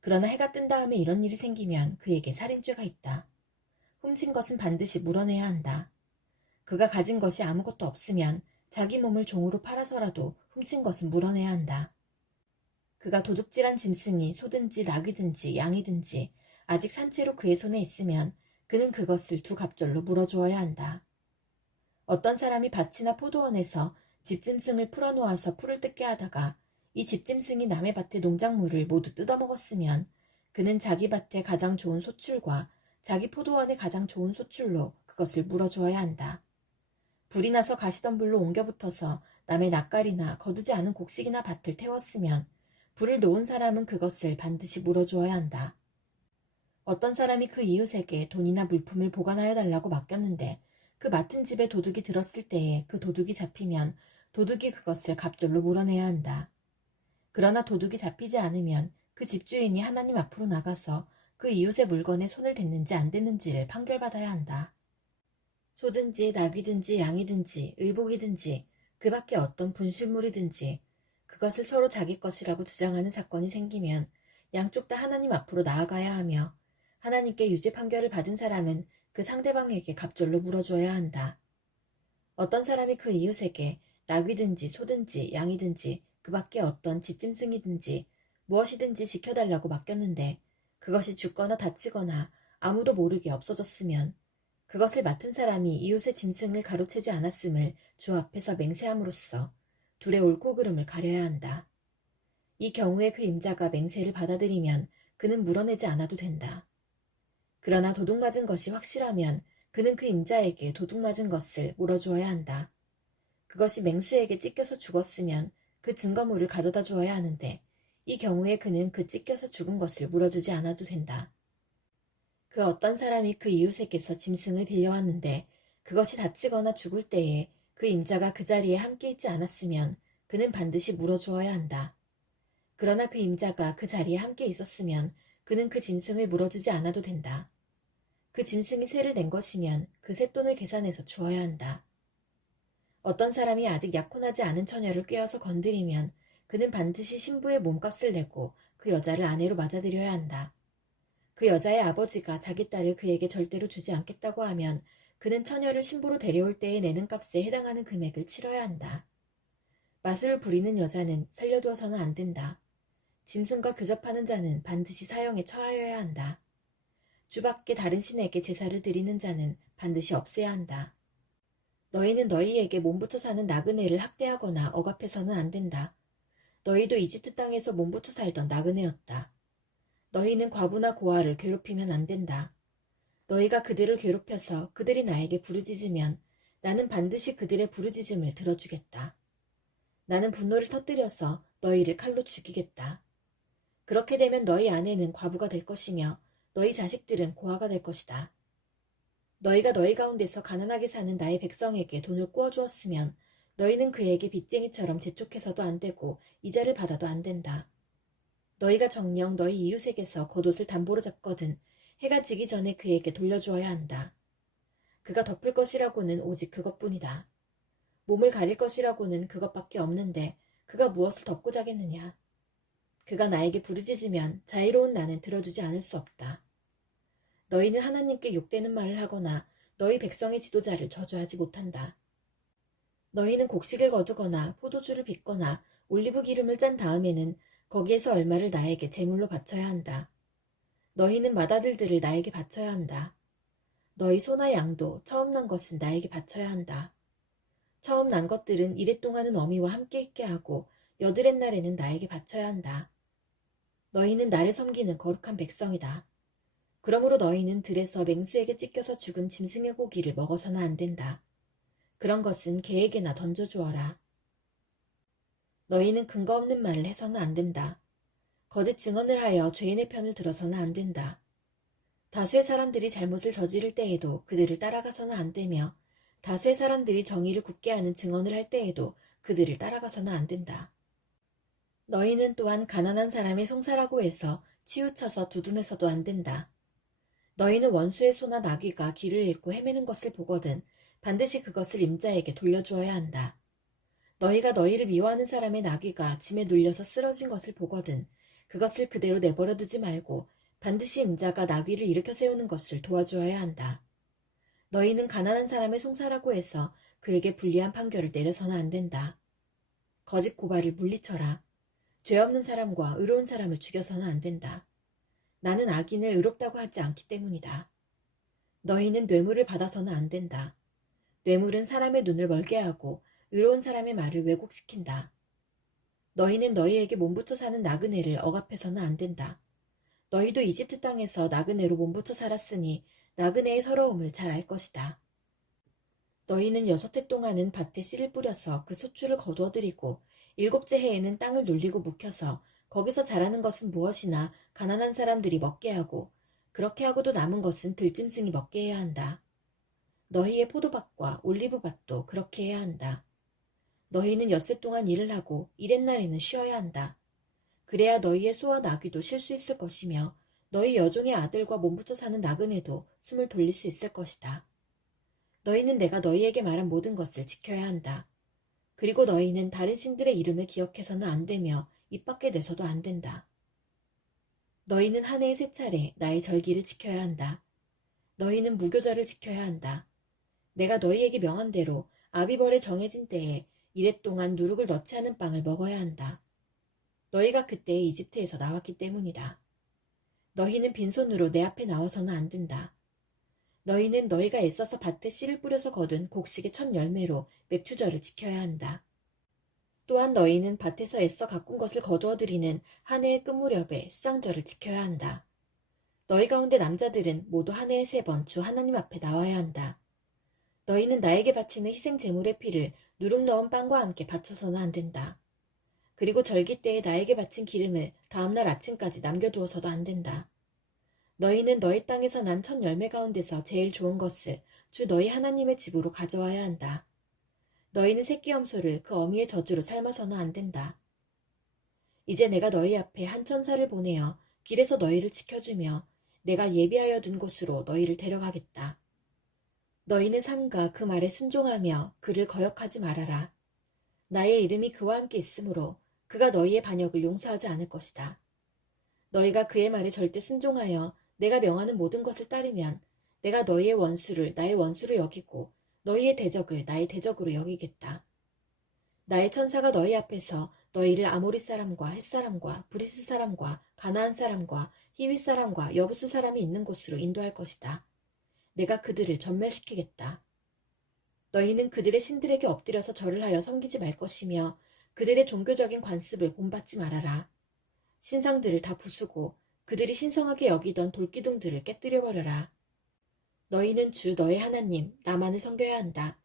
그러나 해가 뜬 다음에 이런 일이 생기면 그에게 살인죄가 있다. 훔친 것은 반드시 물어내야 한다. 그가 가진 것이 아무것도 없으면 자기 몸을 종으로 팔아서라도 훔친 것은 물어내야 한다. 그가 도둑질한 짐승이 소든지 나귀든지 양이든지 아직 산채로 그의 손에 있으면 그는 그것을 2갑절로 물어주어야 한다. 어떤 사람이 밭이나 포도원에서 집짐승을 풀어놓아서 풀을 뜯게 하다가 이 집짐승이 남의 밭의 농작물을 모두 뜯어먹었으면 그는 자기 밭에 가장 좋은 소출과 자기 포도원에 가장 좋은 소출로 그것을 물어주어야 한다. 불이 나서 가시덤불로 옮겨붙어서 남의 낯갈이나 거두지 않은 곡식이나 밭을 태웠으면 불을 놓은 사람은 그것을 반드시 물어주어야 한다. 어떤 사람이 그 이웃에게 돈이나 물품을 보관하여 달라고 맡겼는데 그 맡은 집에 도둑이 들었을 때에 그 도둑이 잡히면 도둑이 그것을 갑절로 물어내야 한다. 그러나 도둑이 잡히지 않으면 그 집주인이 하나님 앞으로 나가서 그 이웃의 물건에 손을 댔는지 안 댔는지를 판결받아야 한다. 소든지 나귀든지 양이든지 의복이든지 그 밖에 어떤 분실물이든지 그것을 서로 자기 것이라고 주장하는 사건이 생기면 양쪽 다 하나님 앞으로 나아가야 하며 하나님께 유죄 판결을 받은 사람은 그 상대방에게 갑절로 물어줘야 한다. 어떤 사람이 그 이웃에게 나귀든지 소든지 양이든지 그 밖에 어떤 집짐승이든지 무엇이든지 지켜달라고 맡겼는데 그것이 죽거나 다치거나 아무도 모르게 없어졌으면 그것을 맡은 사람이 이웃의 짐승을 가로채지 않았음을 주 앞에서 맹세함으로써 둘의 옳고 그름을 가려야 한다. 이 경우에 그 임자가 맹세를 받아들이면 그는 물어내지 않아도 된다. 그러나 도둑 맞은 것이 확실하면 그는 그 임자에게 도둑 맞은 것을 물어주어야 한다. 그것이 맹수에게 찢겨서 죽었으면 그 증거물을 가져다 주어야 하는데 이 경우에 그는 그 찢겨서 죽은 것을 물어주지 않아도 된다. 그 어떤 사람이 그 이웃에게서 짐승을 빌려왔는데 그것이 다치거나 죽을 때에 그 임자가 그 자리에 함께 있지 않았으면 그는 반드시 물어주어야 한다. 그러나 그 임자가 그 자리에 함께 있었으면 그는 그 짐승을 물어주지 않아도 된다. 그 짐승이 세를 낸 것이면 그 쇳돈을 계산해서 주어야 한다. 어떤 사람이 아직 약혼하지 않은 처녀를 꿰어서 건드리면 그는 반드시 신부의 몸값을 내고 그 여자를 아내로 맞아들여야 한다. 그 여자의 아버지가 자기 딸을 그에게 절대로 주지 않겠다고 하면 그는 처녀를 신부로 데려올 때에 내는 값에 해당하는 금액을 치러야 한다. 마술을 부리는 여자는 살려두어서는 안 된다. 짐승과 교접하는 자는 반드시 사형에 처하여야 한다. 주 밖에 다른 신에게 제사를 드리는 자는 반드시 없애야 한다. 너희는 너희에게 몸부터 사는 나그네를 학대하거나 억압해서는 안 된다. 너희도 이집트 땅에서 몸부터 살던 나그네였다. 너희는 과부나 고아를 괴롭히면 안 된다. 너희가 그들을 괴롭혀서 그들이 나에게 부르짖으면 나는 반드시 그들의 부르짖음을 들어주겠다. 나는 분노를 터뜨려서 너희를 칼로 죽이겠다. 그렇게 되면 너희 아내는 과부가 될 것이며 너희 자식들은 고아가 될 것이다. 너희가 너희 가운데서 가난하게 사는 나의 백성에게 돈을 꾸어주었으면 너희는 그에게 빚쟁이처럼 재촉해서도 안 되고 이자를 받아도 안 된다. 너희가 정녕 너희 이웃에게서 겉옷을 담보로 잡거든 해가 지기 전에 그에게 돌려주어야 한다. 그가 덮을 것이라고는 오직 그것뿐이다. 몸을 가릴 것이라고는 그것밖에 없는데 그가 무엇을 덮고 자겠느냐. 그가 나에게 부르짖으면 자애로운 나는 들어주지 않을 수 없다. 너희는 하나님께 욕되는 말을 하거나 너희 백성의 지도자를 저주하지 못한다. 너희는 곡식을 거두거나 포도주를 빚거나 올리브 기름을 짠 다음에는 거기에서 얼마를 나에게 제물로 바쳐야 한다. 너희는 맏아들들을 나에게 바쳐야 한다. 너희 소나 양도 처음 난 것은 나에게 바쳐야 한다. 처음 난 것들은 이랫 동안은 어미와 함께 있게 하고 여드렛 날에는 나에게 바쳐야 한다. 너희는 나를 섬기는 거룩한 백성이다. 그러므로 너희는 들에서 맹수에게 찢겨서 죽은 짐승의 고기를 먹어서는 안 된다. 그런 것은 개에게나 던져주어라. 너희는 근거 없는 말을 해서는 안 된다. 거짓 증언을 하여 죄인의 편을 들어서는 안 된다. 다수의 사람들이 잘못을 저지를 때에도 그들을 따라가서는 안 되며 다수의 사람들이 정의를 굳게 하는 증언을 할 때에도 그들을 따라가서는 안 된다. 너희는 또한 가난한 사람의 송사라고 해서 치우쳐서 두둔해서도 안 된다. 너희는 원수의 소나 나귀가 길을 잃고 헤매는 것을 보거든 반드시 그것을 임자에게 돌려주어야 한다. 너희가 너희를 미워하는 사람의 나귀가 짐에 눌려서 쓰러진 것을 보거든 그것을 그대로 내버려 두지 말고 반드시 임자가 나귀를 일으켜 세우는 것을 도와주어야 한다. 너희는 가난한 사람의 송사라고 해서 그에게 불리한 판결을 내려서는 안 된다. 거짓 고발을 물리쳐라. 죄 없는 사람과 의로운 사람을 죽여서는 안 된다. 나는 악인을 의롭다고 하지 않기 때문이다. 너희는 뇌물을 받아서는 안 된다. 뇌물은 사람의 눈을 멀게 하고 의로운 사람의 말을 왜곡시킨다. 너희는 너희에게 몸부쳐 사는 나그네를 억압해서는 안 된다. 너희도 이집트 땅에서 나그네로 몸부쳐 살았으니 나그네의 서러움을 잘 알 것이다. 너희는 6해 동안은 밭에 씨를 뿌려서 그 소출을 거두어들이고 7째 해에는 땅을 놀리고 묵혀서 거기서 자라는 것은 무엇이나 가난한 사람들이 먹게 하고 그렇게 하고도 남은 것은 들짐승이 먹게 해야 한다. 너희의 포도밭과 올리브밭도 그렇게 해야 한다. 너희는 6해 동안 일을 하고 이렛 날에는 쉬어야 한다. 그래야 너희의 소와 나귀도 쉴 수 있을 것이며 너희 여종의 아들과 몸붙여 사는 나그네도 숨을 돌릴 수 있을 것이다. 너희는 내가 너희에게 말한 모든 것을 지켜야 한다. 그리고 너희는 다른 신들의 이름을 기억해서는 안 되며 입 밖에 내서도 안 된다. 너희는 한 해에 3차례 나의 절기를 지켜야 한다. 너희는 무교절을 지켜야 한다. 내가 너희에게 명한 대로 아비벌에 정해진 때에 이랫 동안 누룩을 넣지 않은 빵을 먹어야 한다. 너희가 그때 이집트에서 나왔기 때문이다. 너희는 빈손으로 내 앞에 나와서는 안 된다. 너희는 너희가 애써서 밭에 씨를 뿌려서 거둔 곡식의 첫 열매로 맥추절을 지켜야 한다. 또한 너희는 밭에서 애써 가꾼 것을 거두어들이는 한 해의 끝 무렵에 수장절을 지켜야 한다. 너희 가운데 남자들은 모두 한 해에 3번 주 하나님 앞에 나와야 한다. 너희는 나에게 바치는 희생 제물의 피를 누룩 넣은 빵과 함께 바쳐서는 안 된다. 그리고 절기 때에 나에게 바친 기름을 다음날 아침까지 남겨두어서도 안 된다. 너희는 너희 땅에서 난 첫 열매 가운데서 제일 좋은 것을 주 너희 하나님의 집으로 가져와야 한다. 너희는 새끼 염소를 그 어미의 젖으로 삶아서는 안 된다. 이제 내가 너희 앞에 한 천사를 보내어 길에서 너희를 지켜주며 내가 예비하여 둔 곳으로 너희를 데려가겠다. 너희는 상과 그 말에 순종하며 그를 거역하지 말아라. 나의 이름이 그와 함께 있으므로 그가 너희의 반역을 용서하지 않을 것이다. 너희가 그의 말에 절대 순종하여 내가 명하는 모든 것을 따르면 내가 너희의 원수를 나의 원수로 여기고 너희의 대적을 나의 대적으로 여기겠다. 나의 천사가 너희 앞에서 너희를 아모리 사람과 헷 사람과 브리스 사람과 가나안 사람과 히윗 사람과 여부스 사람이 있는 곳으로 인도할 것이다. 내가 그들을 전멸시키겠다. 너희는 그들의 신들에게 엎드려서 절을 하여 섬기지 말 것이며 그들의 종교적인 관습을 본받지 말아라. 신상들을 다 부수고 그들이 신성하게 여기던 돌기둥들을 깨뜨려버려라. 너희는 주 너의 하나님 나만을 섬겨야 한다.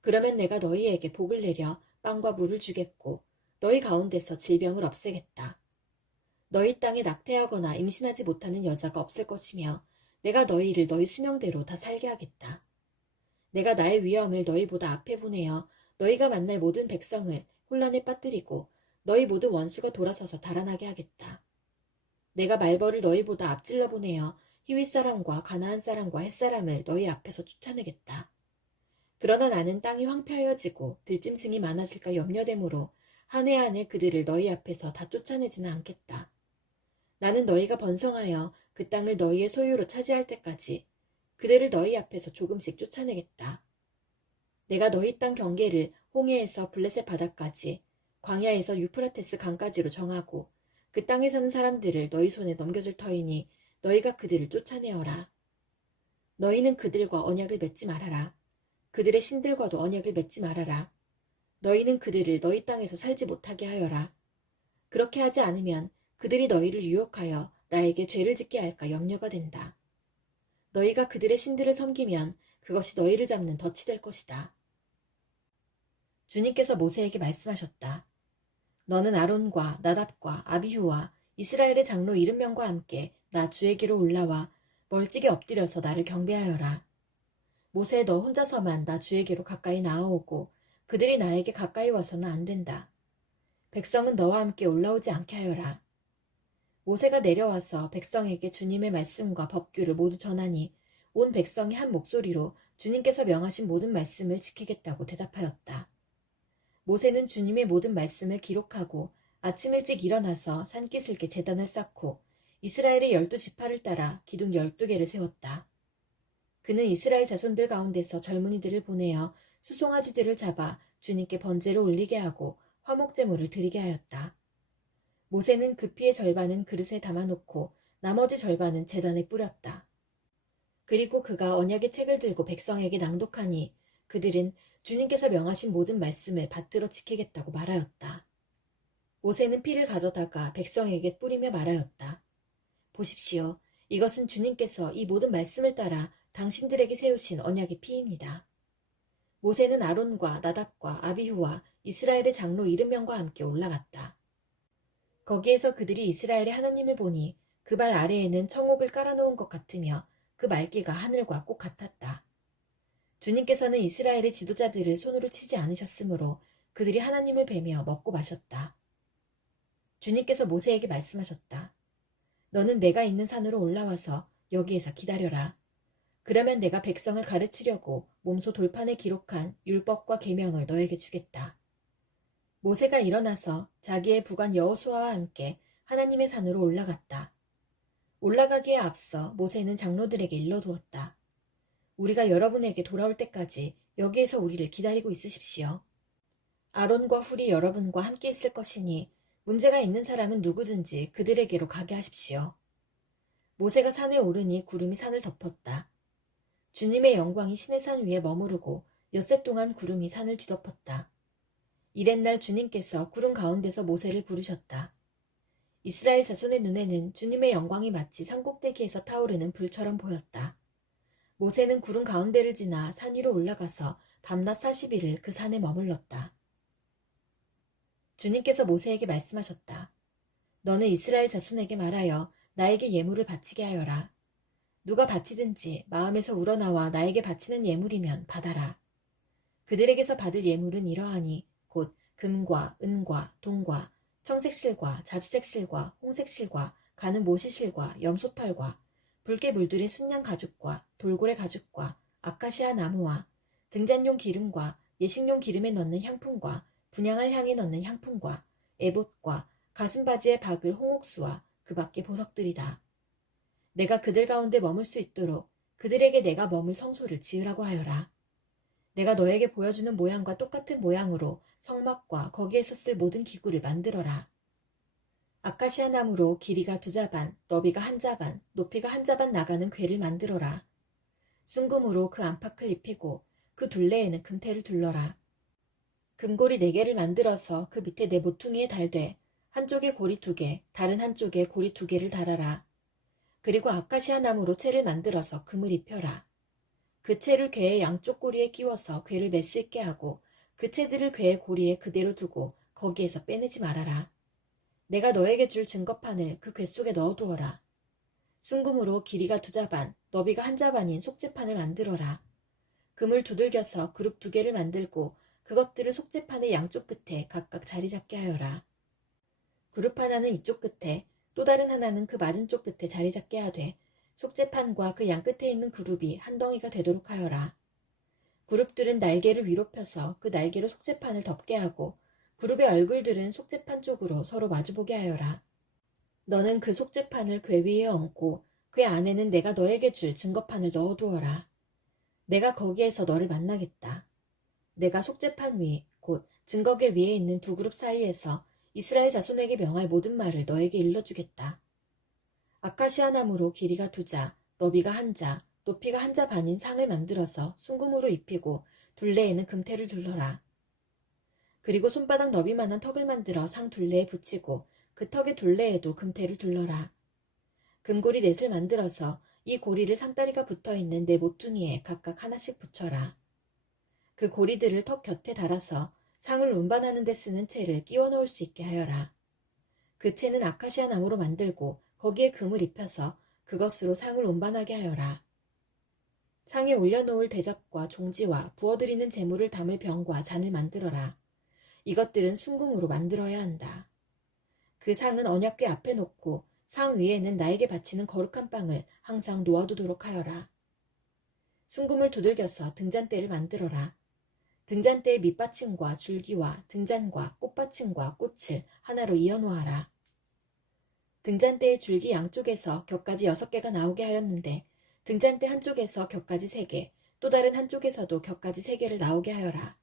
그러면 내가 너희에게 복을 내려 빵과 물을 주겠고 너희 가운데서 질병을 없애겠다. 너희 땅에 낙태하거나 임신하지 못하는 여자가 없을 것이며 내가 너희를 너희 수명대로 다 살게 하겠다. 내가 나의 위엄을 너희보다 앞에 보내어 너희가 만날 모든 백성을 혼란에 빠뜨리고 너희 모든 원수가 돌아서서 달아나게 하겠다. 내가 말벌을 너희보다 앞질러 보내어 히윗 사람과 가나안 사람과 헷 사람을 너희 앞에서 쫓아내겠다. 그러나 나는 땅이 황폐하여지고 들짐승이 많아질까 염려되므로 한 해 안에 그들을 너희 앞에서 다 쫓아내지는 않겠다. 나는 너희가 번성하여 그 땅을 너희의 소유로 차지할 때까지 그들을 너희 앞에서 조금씩 쫓아내겠다. 내가 너희 땅 경계를 홍해에서 블레셋 바다까지, 광야에서 유프라테스 강까지로 정하고 그 땅에 사는 사람들을 너희 손에 넘겨줄 터이니 너희가 그들을 쫓아내어라. 너희는 그들과 언약을 맺지 말아라. 그들의 신들과도 언약을 맺지 말아라. 너희는 그들을 너희 땅에서 살지 못하게 하여라. 그렇게 하지 않으면 그들이 너희를 유혹하여 나에게 죄를 짓게 할까 염려가 된다. 너희가 그들의 신들을 섬기면 그것이 너희를 잡는 덫이 될 것이다. 주님께서 모세에게 말씀하셨다. 너는 아론과 나답과 아비후와 이스라엘의 장로 70명과 함께 나 주에게로 올라와 멀찍이 엎드려서 나를 경배하여라. 모세, 너 혼자서만 나 주에게로 가까이 나아오고 그들이 나에게 가까이 와서는 안 된다. 백성은 너와 함께 올라오지 않게 하여라. 모세가 내려와서 백성에게 주님의 말씀과 법규를 모두 전하니 온 백성이 한 목소리로 주님께서 명하신 모든 말씀을 지키겠다고 대답하였다. 모세는 주님의 모든 말씀을 기록하고 아침 일찍 일어나서 산기슭에 제단을 쌓고 이스라엘의 12지파를 따라 기둥 12개를 세웠다. 그는 이스라엘 자손들 가운데서 젊은이들을 보내어 수송아지들을 잡아 주님께 번제를 올리게 하고 화목제물을 드리게 하였다. 모세는 그 피의 절반은 그릇에 담아놓고 나머지 절반은 제단에 뿌렸다. 그리고 그가 언약의 책을 들고 백성에게 낭독하니 그들은 주님께서 명하신 모든 말씀을 받들어 지키겠다고 말하였다. 모세는 피를 가져다가 백성에게 뿌리며 말하였다. 보십시오. 이것은 주님께서 이 모든 말씀을 따라 당신들에게 세우신 언약의 피입니다. 모세는 아론과 나답과 아비후와 이스라엘의 장로 70명과 함께 올라갔다. 거기에서 그들이 이스라엘의 하나님을 보니 그 발 아래에는 청옥을 깔아놓은 것 같으며 그 말기가 하늘과 꼭 같았다. 주님께서는 이스라엘의 지도자들을 손으로 치지 않으셨으므로 그들이 하나님을 뵈며 먹고 마셨다. 주님께서 모세에게 말씀하셨다. 너는 내가 있는 산으로 올라와서 여기에서 기다려라. 그러면 내가 백성을 가르치려고 몸소 돌판에 기록한 율법과 계명을 너에게 주겠다. 모세가 일어나서 자기의 부관 여호수아와 함께 하나님의 산으로 올라갔다. 올라가기에 앞서 모세는 장로들에게 일러두었다. 우리가 여러분에게 돌아올 때까지 여기에서 우리를 기다리고 있으십시오. 아론과 훌이 여러분과 함께 있을 것이니 문제가 있는 사람은 누구든지 그들에게로 가게 하십시오. 모세가 산에 오르니 구름이 산을 덮었다. 주님의 영광이 시내산 위에 머무르고 엿새 동안 구름이 산을 뒤덮었다. 이튿날 주님께서 구름 가운데서 모세를 부르셨다. 이스라엘 자손의 눈에는 주님의 영광이 마치 산꼭대기에서 타오르는 불처럼 보였다. 모세는 구름 가운데를 지나 산 위로 올라가서 밤낮 40일을 그 산에 머물렀다. 주님께서 모세에게 말씀하셨다. 너는 이스라엘 자손에게 말하여 나에게 예물을 바치게 하여라. 누가 바치든지 마음에서 우러나와 나에게 바치는 예물이면 받아라. 그들에게서 받을 예물은 이러하니 곧 금과 은과 동과 청색실과 자주색실과 홍색실과 가는 모시실과 염소털과 붉게 물들인 순양 가죽과 돌고래 가죽과 아카시아 나무와 등잔용 기름과 예식용 기름에 넣는 향품과 분향할 향에 넣는 향품과 에봇과 가슴바지에 박을 홍옥수와 그 밖의 보석들이다. 내가 그들 가운데 머물 수 있도록 그들에게 내가 머물 성소를 지으라고 하여라. 내가 너에게 보여주는 모양과 똑같은 모양으로 성막과 거기에서 쓸 모든 기구를 만들어라. 아카시아 나무로 길이가 2자반, 너비가 1자반, 높이가 1자반 나가는 궤를 만들어라. 순금으로 그 안팎을 입히고 그 둘레에는 금테를 둘러라. 금고리 4개를 만들어서 그 밑에 내 모퉁이에 달되 한쪽에 고리 2개, 다른 한쪽에 고리 2개를 달아라. 그리고 아카시아 나무로 채를 만들어서 금을 입혀라. 그 채를 궤의 양쪽 고리에 끼워서 궤를 맬 수 있게 하고 그 채들을 궤의 고리에 그대로 두고 거기에서 빼내지 말아라. 내가 너에게 줄 증거판을 그 궤 속에 넣어두어라. 순금으로 길이가 2자반, 너비가 1자반인 속죄판을 만들어라. 금을 두들겨서 그룹 2개를 만들고 그것들을 속죄판의 양쪽 끝에 각각 자리 잡게 하여라. 그룹 하나는 이쪽 끝에 또 다른 하나는 그 맞은쪽 끝에 자리 잡게 하되 속죄판과 그 양 끝에 있는 그룹이 한 덩이가 되도록 하여라. 그룹들은 날개를 위로 펴서 그 날개로 속죄판을 덮게 하고 그룹의 얼굴들은 속죄판 쪽으로 서로 마주보게 하여라. 너는 그 속죄판을 궤 위에 얹고 궤 안에는 내가 너에게 줄 증거판을 넣어두어라. 내가 거기에서 너를 만나겠다. 내가 속죄판 위, 곧 증거계 위에 있는 두 그룹 사이에서 이스라엘 자손에게 명할 모든 말을 너에게 일러주겠다. 아카시아 나무로 길이가 2자, 너비가 1자, 높이가 1자 반인 상을 만들어서 순금으로 입히고 둘레에는 금테를 둘러라. 그리고 손바닥 너비만한 턱을 만들어 상 둘레에 붙이고 그 턱의 둘레에도 금테를 둘러라. 금고리 넷을 만들어서 이 고리를 상다리가 붙어있는 네 모퉁이에 각각 하나씩 붙여라. 그 고리들을 턱 곁에 달아서 상을 운반하는 데 쓰는 채를 끼워 넣을 수 있게 하여라. 그 채는 아카시아 나무로 만들고 거기에 금을 입혀서 그것으로 상을 운반하게 하여라. 상에 올려놓을 대접과 종지와 부어드리는 재물을 담을 병과 잔을 만들어라. 이것들은 순금으로 만들어야 한다. 그 상은 언약궤 앞에 놓고 상 위에는 나에게 바치는 거룩한 빵을 항상 놓아두도록 하여라. 순금을 두들겨서 등잔대를 만들어라. 등잔대의 밑받침과 줄기와 등잔과 꽃받침과 꽃을 하나로 이어놓아라. 등잔대의 줄기 양쪽에서 곁가지 6개가 나오게 하였는데 등잔대 한쪽에서 곁가지 3개, 또 다른 한쪽에서도 곁가지 3개를 나오게 하여라.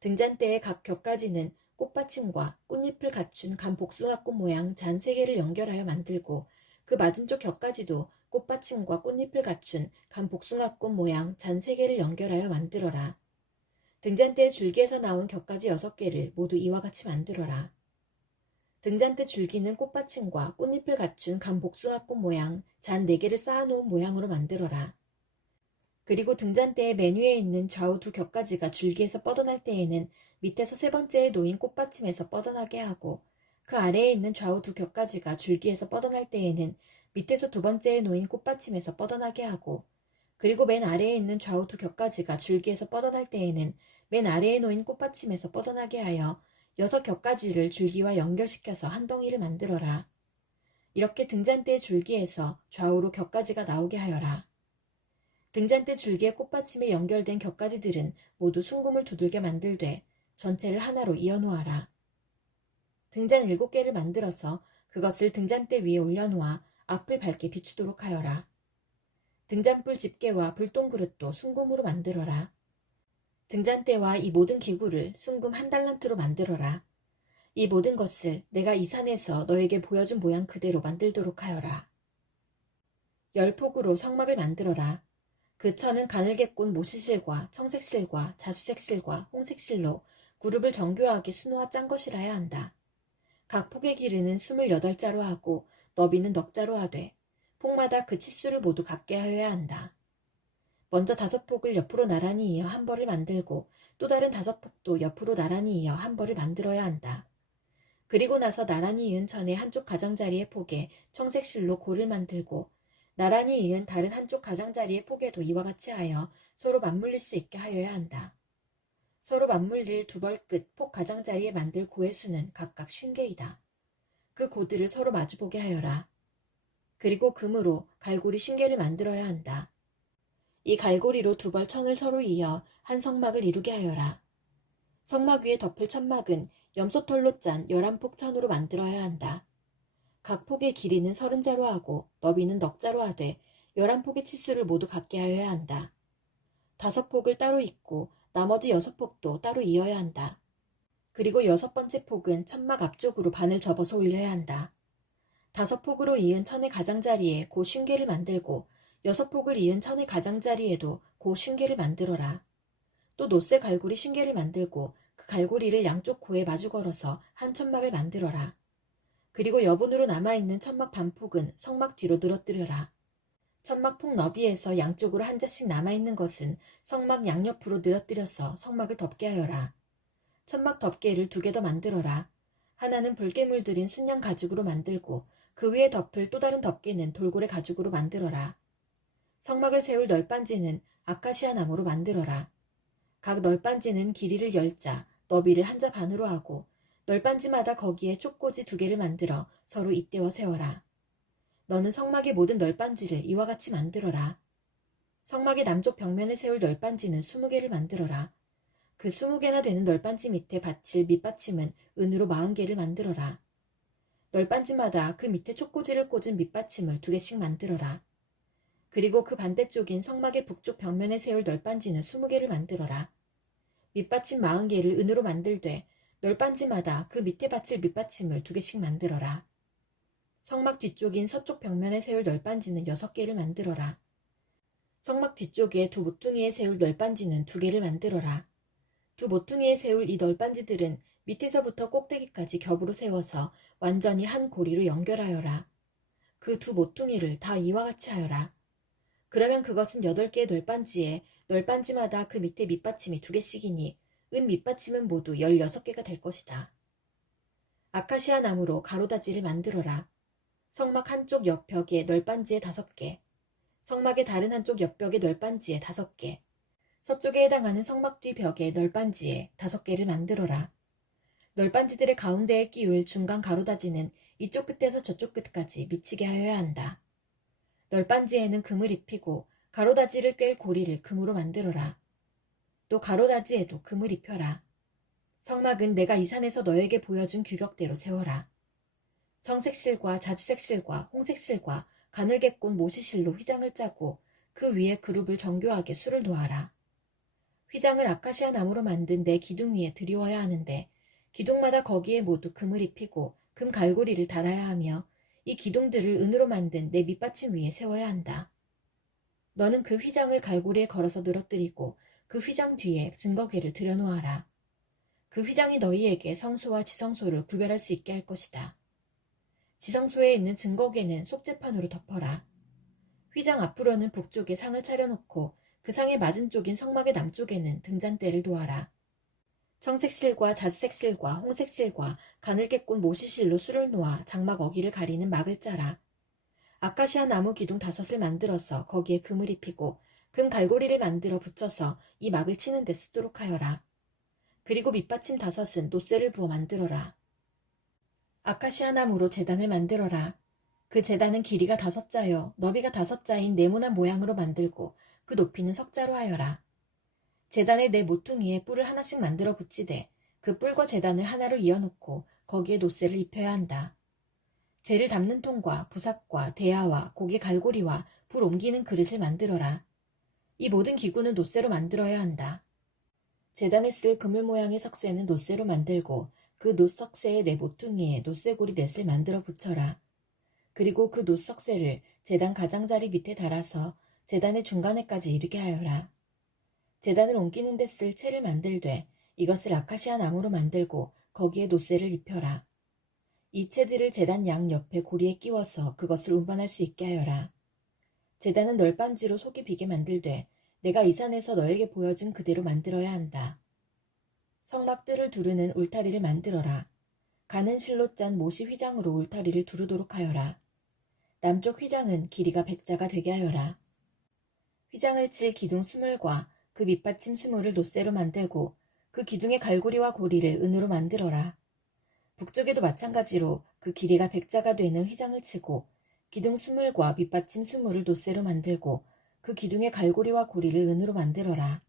등잔대의 각 곁가지는 꽃받침과 꽃잎을 갖춘 간 복숭아꽃 모양 잔 3개를 연결하여 만들고 그 맞은쪽 곁가지도 꽃받침과 꽃잎을 갖춘 간 복숭아꽃 모양 잔 3개를 연결하여 만들어라. 등잔대의 줄기에서 나온 곁가지 6개를 모두 이와 같이 만들어라. 등잔대 줄기는 꽃받침과 꽃잎을 갖춘 간 복숭아꽃 모양 잔 4개를 쌓아놓은 모양으로 만들어라. 그리고 등잔대의 맨 위에 있는 좌우 두 곁가지가 줄기에서 뻗어날 때에는 밑에서 3번째에 놓인 꽃받침에서 뻗어나게 하고 그 아래에 있는 좌우 두 곁가지가 줄기에서 뻗어날 때에는 밑에서 2번째에 놓인 꽃받침에서 뻗어나게 하고 그리고 맨 아래에 있는 좌우 두 곁가지가 줄기에서 뻗어날 때에는 맨 아래에 놓인 꽃받침에서 뻗어나게 하여 6 곁가지를 줄기와 연결시켜서 한 덩이를 만들어라. 이렇게 등잔대의 줄기에서 좌우로 곁가지가 나오게 하여라. 등잔대 줄기의 꽃받침에 연결된 곁가지들은 모두 순금을 두들겨 만들되 전체를 하나로 이어놓아라. 등잔 7개를 만들어서 그것을 등잔대 위에 올려놓아 앞을 밝게 비추도록 하여라. 등잔불 집게와 불똥그릇도 순금으로 만들어라. 등잔대와 이 모든 기구를 순금 1달란트로 만들어라. 이 모든 것을 내가 이 산에서 너에게 보여준 모양 그대로 만들도록 하여라. 10폭으로 성막을 만들어라. 그 천은 가늘게꼰 모시실과 청색실과 자수색실과 홍색실로 그룹을 정교하게 수놓아 짠 것이라야 한다. 각 폭의 길이는 28자로 하고 너비는 넉자로 하되 폭마다 그 치수를 모두 같게 하여야 한다. 먼저 5폭을 옆으로 나란히 이어 한 벌을 만들고 또 다른 5폭도 옆으로 나란히 이어 한 벌을 만들어야 한다. 그리고 나서 나란히 이은 천의 한쪽 가장자리의 폭에 청색실로 골을 만들고 나란히 이은 다른 한쪽 가장자리의 폭에도 이와 같이 하여 서로 맞물릴 수 있게 하여야 한다. 서로 맞물릴 2벌 끝 폭 가장자리에 만들 고의 수는 각각 50개이다. 그 고들을 서로 마주보게 하여라. 그리고 금으로 갈고리 50개를 만들어야 한다. 이 갈고리로 2벌 천을 서로 이어 한 성막을 이루게 하여라. 성막 위에 덮을 천막은 염소털로 짠 11폭 천으로 만들어야 한다. 각 폭의 길이는 30자로 하고 너비는 넉자로 하되 11폭의 치수를 모두 같게 하여야 한다. 5폭을 따로 잇고 나머지 6폭도 따로 이어야 한다. 그리고 6번째 폭은 천막 앞쪽으로 반을 접어서 올려야 한다. 5폭으로 이은 천의 가장자리에 고 50개를 만들고 6폭을 이은 천의 가장자리에도 고 50개를 만들어라. 또 노쇠 갈고리 50개를 만들고 그 갈고리를 양쪽 고에 마주 걸어서 한 천막을 만들어라. 그리고 여분으로 남아있는 천막 반폭은 성막 뒤로 늘어뜨려라. 천막 폭 너비에서 양쪽으로 한 자씩 남아있는 것은 성막 양옆으로 늘어뜨려서 성막을 덮게 하여라. 천막 덮개를 2개 더 만들어라. 하나는 붉게 물들인 순양 가죽으로 만들고 그 위에 덮을 또 다른 덮개는 돌고래 가죽으로 만들어라. 성막을 세울 널빤지는 아카시아 나무로 만들어라. 각 널빤지는 길이를 10자, 너비를 1자 반으로 하고 널빤지마다 거기에 촉꽂이 2개를 만들어 서로 잇대어 세워라. 너는 성막의 모든 널빤지를 이와 같이 만들어라. 성막의 남쪽 벽면에 세울 널빤지는 20개를 만들어라. 그 20개나 되는 널빤지 밑에 받칠 밑받침은 은으로 40개를 만들어라. 널빤지마다 그 밑에 촉꽂이를 꽂은 밑받침을 2개씩 만들어라. 그리고 그 반대쪽인 성막의 북쪽 벽면에 세울 널빤지는 20개를 만들어라. 밑받침 40개를 은으로 만들되 널빤지마다 그 밑에 받칠 밑받침을 2개씩 만들어라. 성막 뒤쪽인 서쪽 벽면에 세울 널빤지는 6개를 만들어라. 성막 뒤쪽에 2 모퉁이에 세울 널빤지는 2개를 만들어라. 2 모퉁이에 세울 이 널빤지들은 밑에서부터 꼭대기까지 겹으로 세워서 완전히 한 고리로 연결하여라. 그 2 모퉁이를 다 이와 같이 하여라. 그러면 그것은 8개의 널빤지에 널빤지마다 그 밑에 밑받침이 2개씩이니 은 밑받침은 모두 16개가 될 것이다. 아카시아 나무로 가로다지를 만들어라. 성막 한쪽 옆벽에 널빤지에 5개, 성막의 다른 한쪽 옆벽에 널빤지에 5개, 서쪽에 해당하는 성막 뒤 벽에 널빤지에 5개를 만들어라. 널빤지들의 가운데에 끼울 중간 가로다지는 이쪽 끝에서 저쪽 끝까지 미치게 하여야 한다. 널빤지에는 금을 입히고 가로다지를 꿰 고리를 금으로 만들어라. 또 가로다지에도 금을 입혀라. 성막은 내가 이 산에서 너에게 보여준 규격대로 세워라. 청색실과 자주색실과 홍색실과 가늘게꼰 모시실로 휘장을 짜고 그 위에 그룹을 정교하게 수를 놓아라. 휘장을 아카시아 나무로 만든 내 기둥 위에 드리워야 하는데 기둥마다 거기에 모두 금을 입히고 금 갈고리를 달아야 하며 이 기둥들을 은으로 만든 내 밑받침 위에 세워야 한다. 너는 그 휘장을 갈고리에 걸어서 늘어뜨리고 그 휘장 뒤에 증거궤를 들여놓아라. 그 휘장이 너희에게 성소와 지성소를 구별할 수 있게 할 것이다. 지성소에 있는 증거궤는 속재판으로 덮어라. 휘장 앞으로는 북쪽에 상을 차려놓고 그 상의 맞은쪽인 성막의 남쪽에는 등잔대를 놓아라. 청색실과 자주색실과 홍색실과 가늘게꼰 모시실로 수를 놓아 장막 어기를 가리는 막을 짜라. 아카시아 나무 기둥 5을 만들어서 거기에 금을 입히고 금 갈고리를 만들어 붙여서 이 막을 치는 데 쓰도록 하여라. 그리고 밑받침 5은 노쇠를 부어 만들어라. 아카시아 나무로 제단을 만들어라. 그 제단은 길이가 5자요 너비가 5자인 네모난 모양으로 만들고 그 높이는 석자로 하여라. 제단의 네 모퉁이에 뿔을 하나씩 만들어 붙이되 그 뿔과 제단을 하나로 이어놓고 거기에 노쇠를 입혀야 한다. 재를 담는 통과 부삽과 대야와 고기 갈고리와 불 옮기는 그릇을 만들어라. 이 모든 기구는 노쇠로 만들어야 한다. 제단에 쓸 그물 모양의 석쇠는 노쇠로 만들고 그 노석쇠의 네 모퉁이에 노쇠고리 넷을 만들어 붙여라. 그리고 그 노석쇠를 제단 가장자리 밑에 달아서 제단의 중간에까지 이르게 하여라. 제단을 옮기는 데 쓸 채를 만들되 이것을 아카시아 나무로 만들고 거기에 노쇠를 입혀라. 이 채들을 제단 양 옆에 고리에 끼워서 그것을 운반할 수 있게 하여라. 제단은 널빤지로 속이 비게 만들되 내가 이 산에서 너에게 보여준 그대로 만들어야 한다. 성막 뜰을 두르는 울타리를 만들어라. 가는 실로 짠 모시 휘장으로 울타리를 두르도록 하여라. 남쪽 휘장은 길이가 100자가 되게 하여라. 휘장을 칠 기둥 수물과 그 밑받침 수물을 노쇠로 만들고 그 기둥의 갈고리와 고리를 은으로 만들어라. 북쪽에도 마찬가지로 그 길이가 100자가 되는 휘장을 치고 기둥 수물과 밑받침 수물을 노쇠로 만들고 그 기둥의 갈고리와 고리를 은으로 만들어라.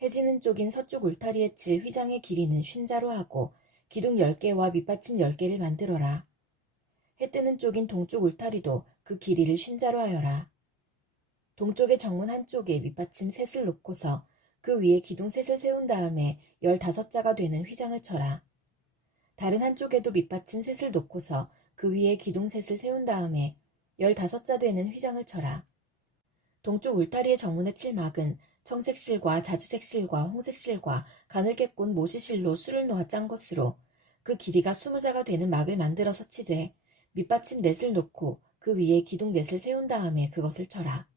해지는 쪽인 서쪽 울타리에 칠 휘장의 길이는 50자로 하고 기둥 10개와 밑받침 10개를 만들어라. 해 뜨는 쪽인 동쪽 울타리도 그 길이를 50자로 하여라. 동쪽의 정문 한쪽에 밑받침 셋을 놓고서 그 위에 기둥 셋을 세운 다음에 15자가 되는 휘장을 쳐라. 다른 한쪽에도 밑받침 셋을 놓고서 그 위에 기둥 셋을 세운 다음에 15자 되는 휘장을 쳐라. 동쪽 울타리의 정문에 칠 막은 청색실과 자주색실과 홍색실과 가늘게꼰 모시실로 수를 놓아 짠 것으로 그 길이가 20자가 되는 막을 만들어서 치되 밑받침 넷을 놓고 그 위에 기둥 넷을 세운 다음에 그것을 쳐라.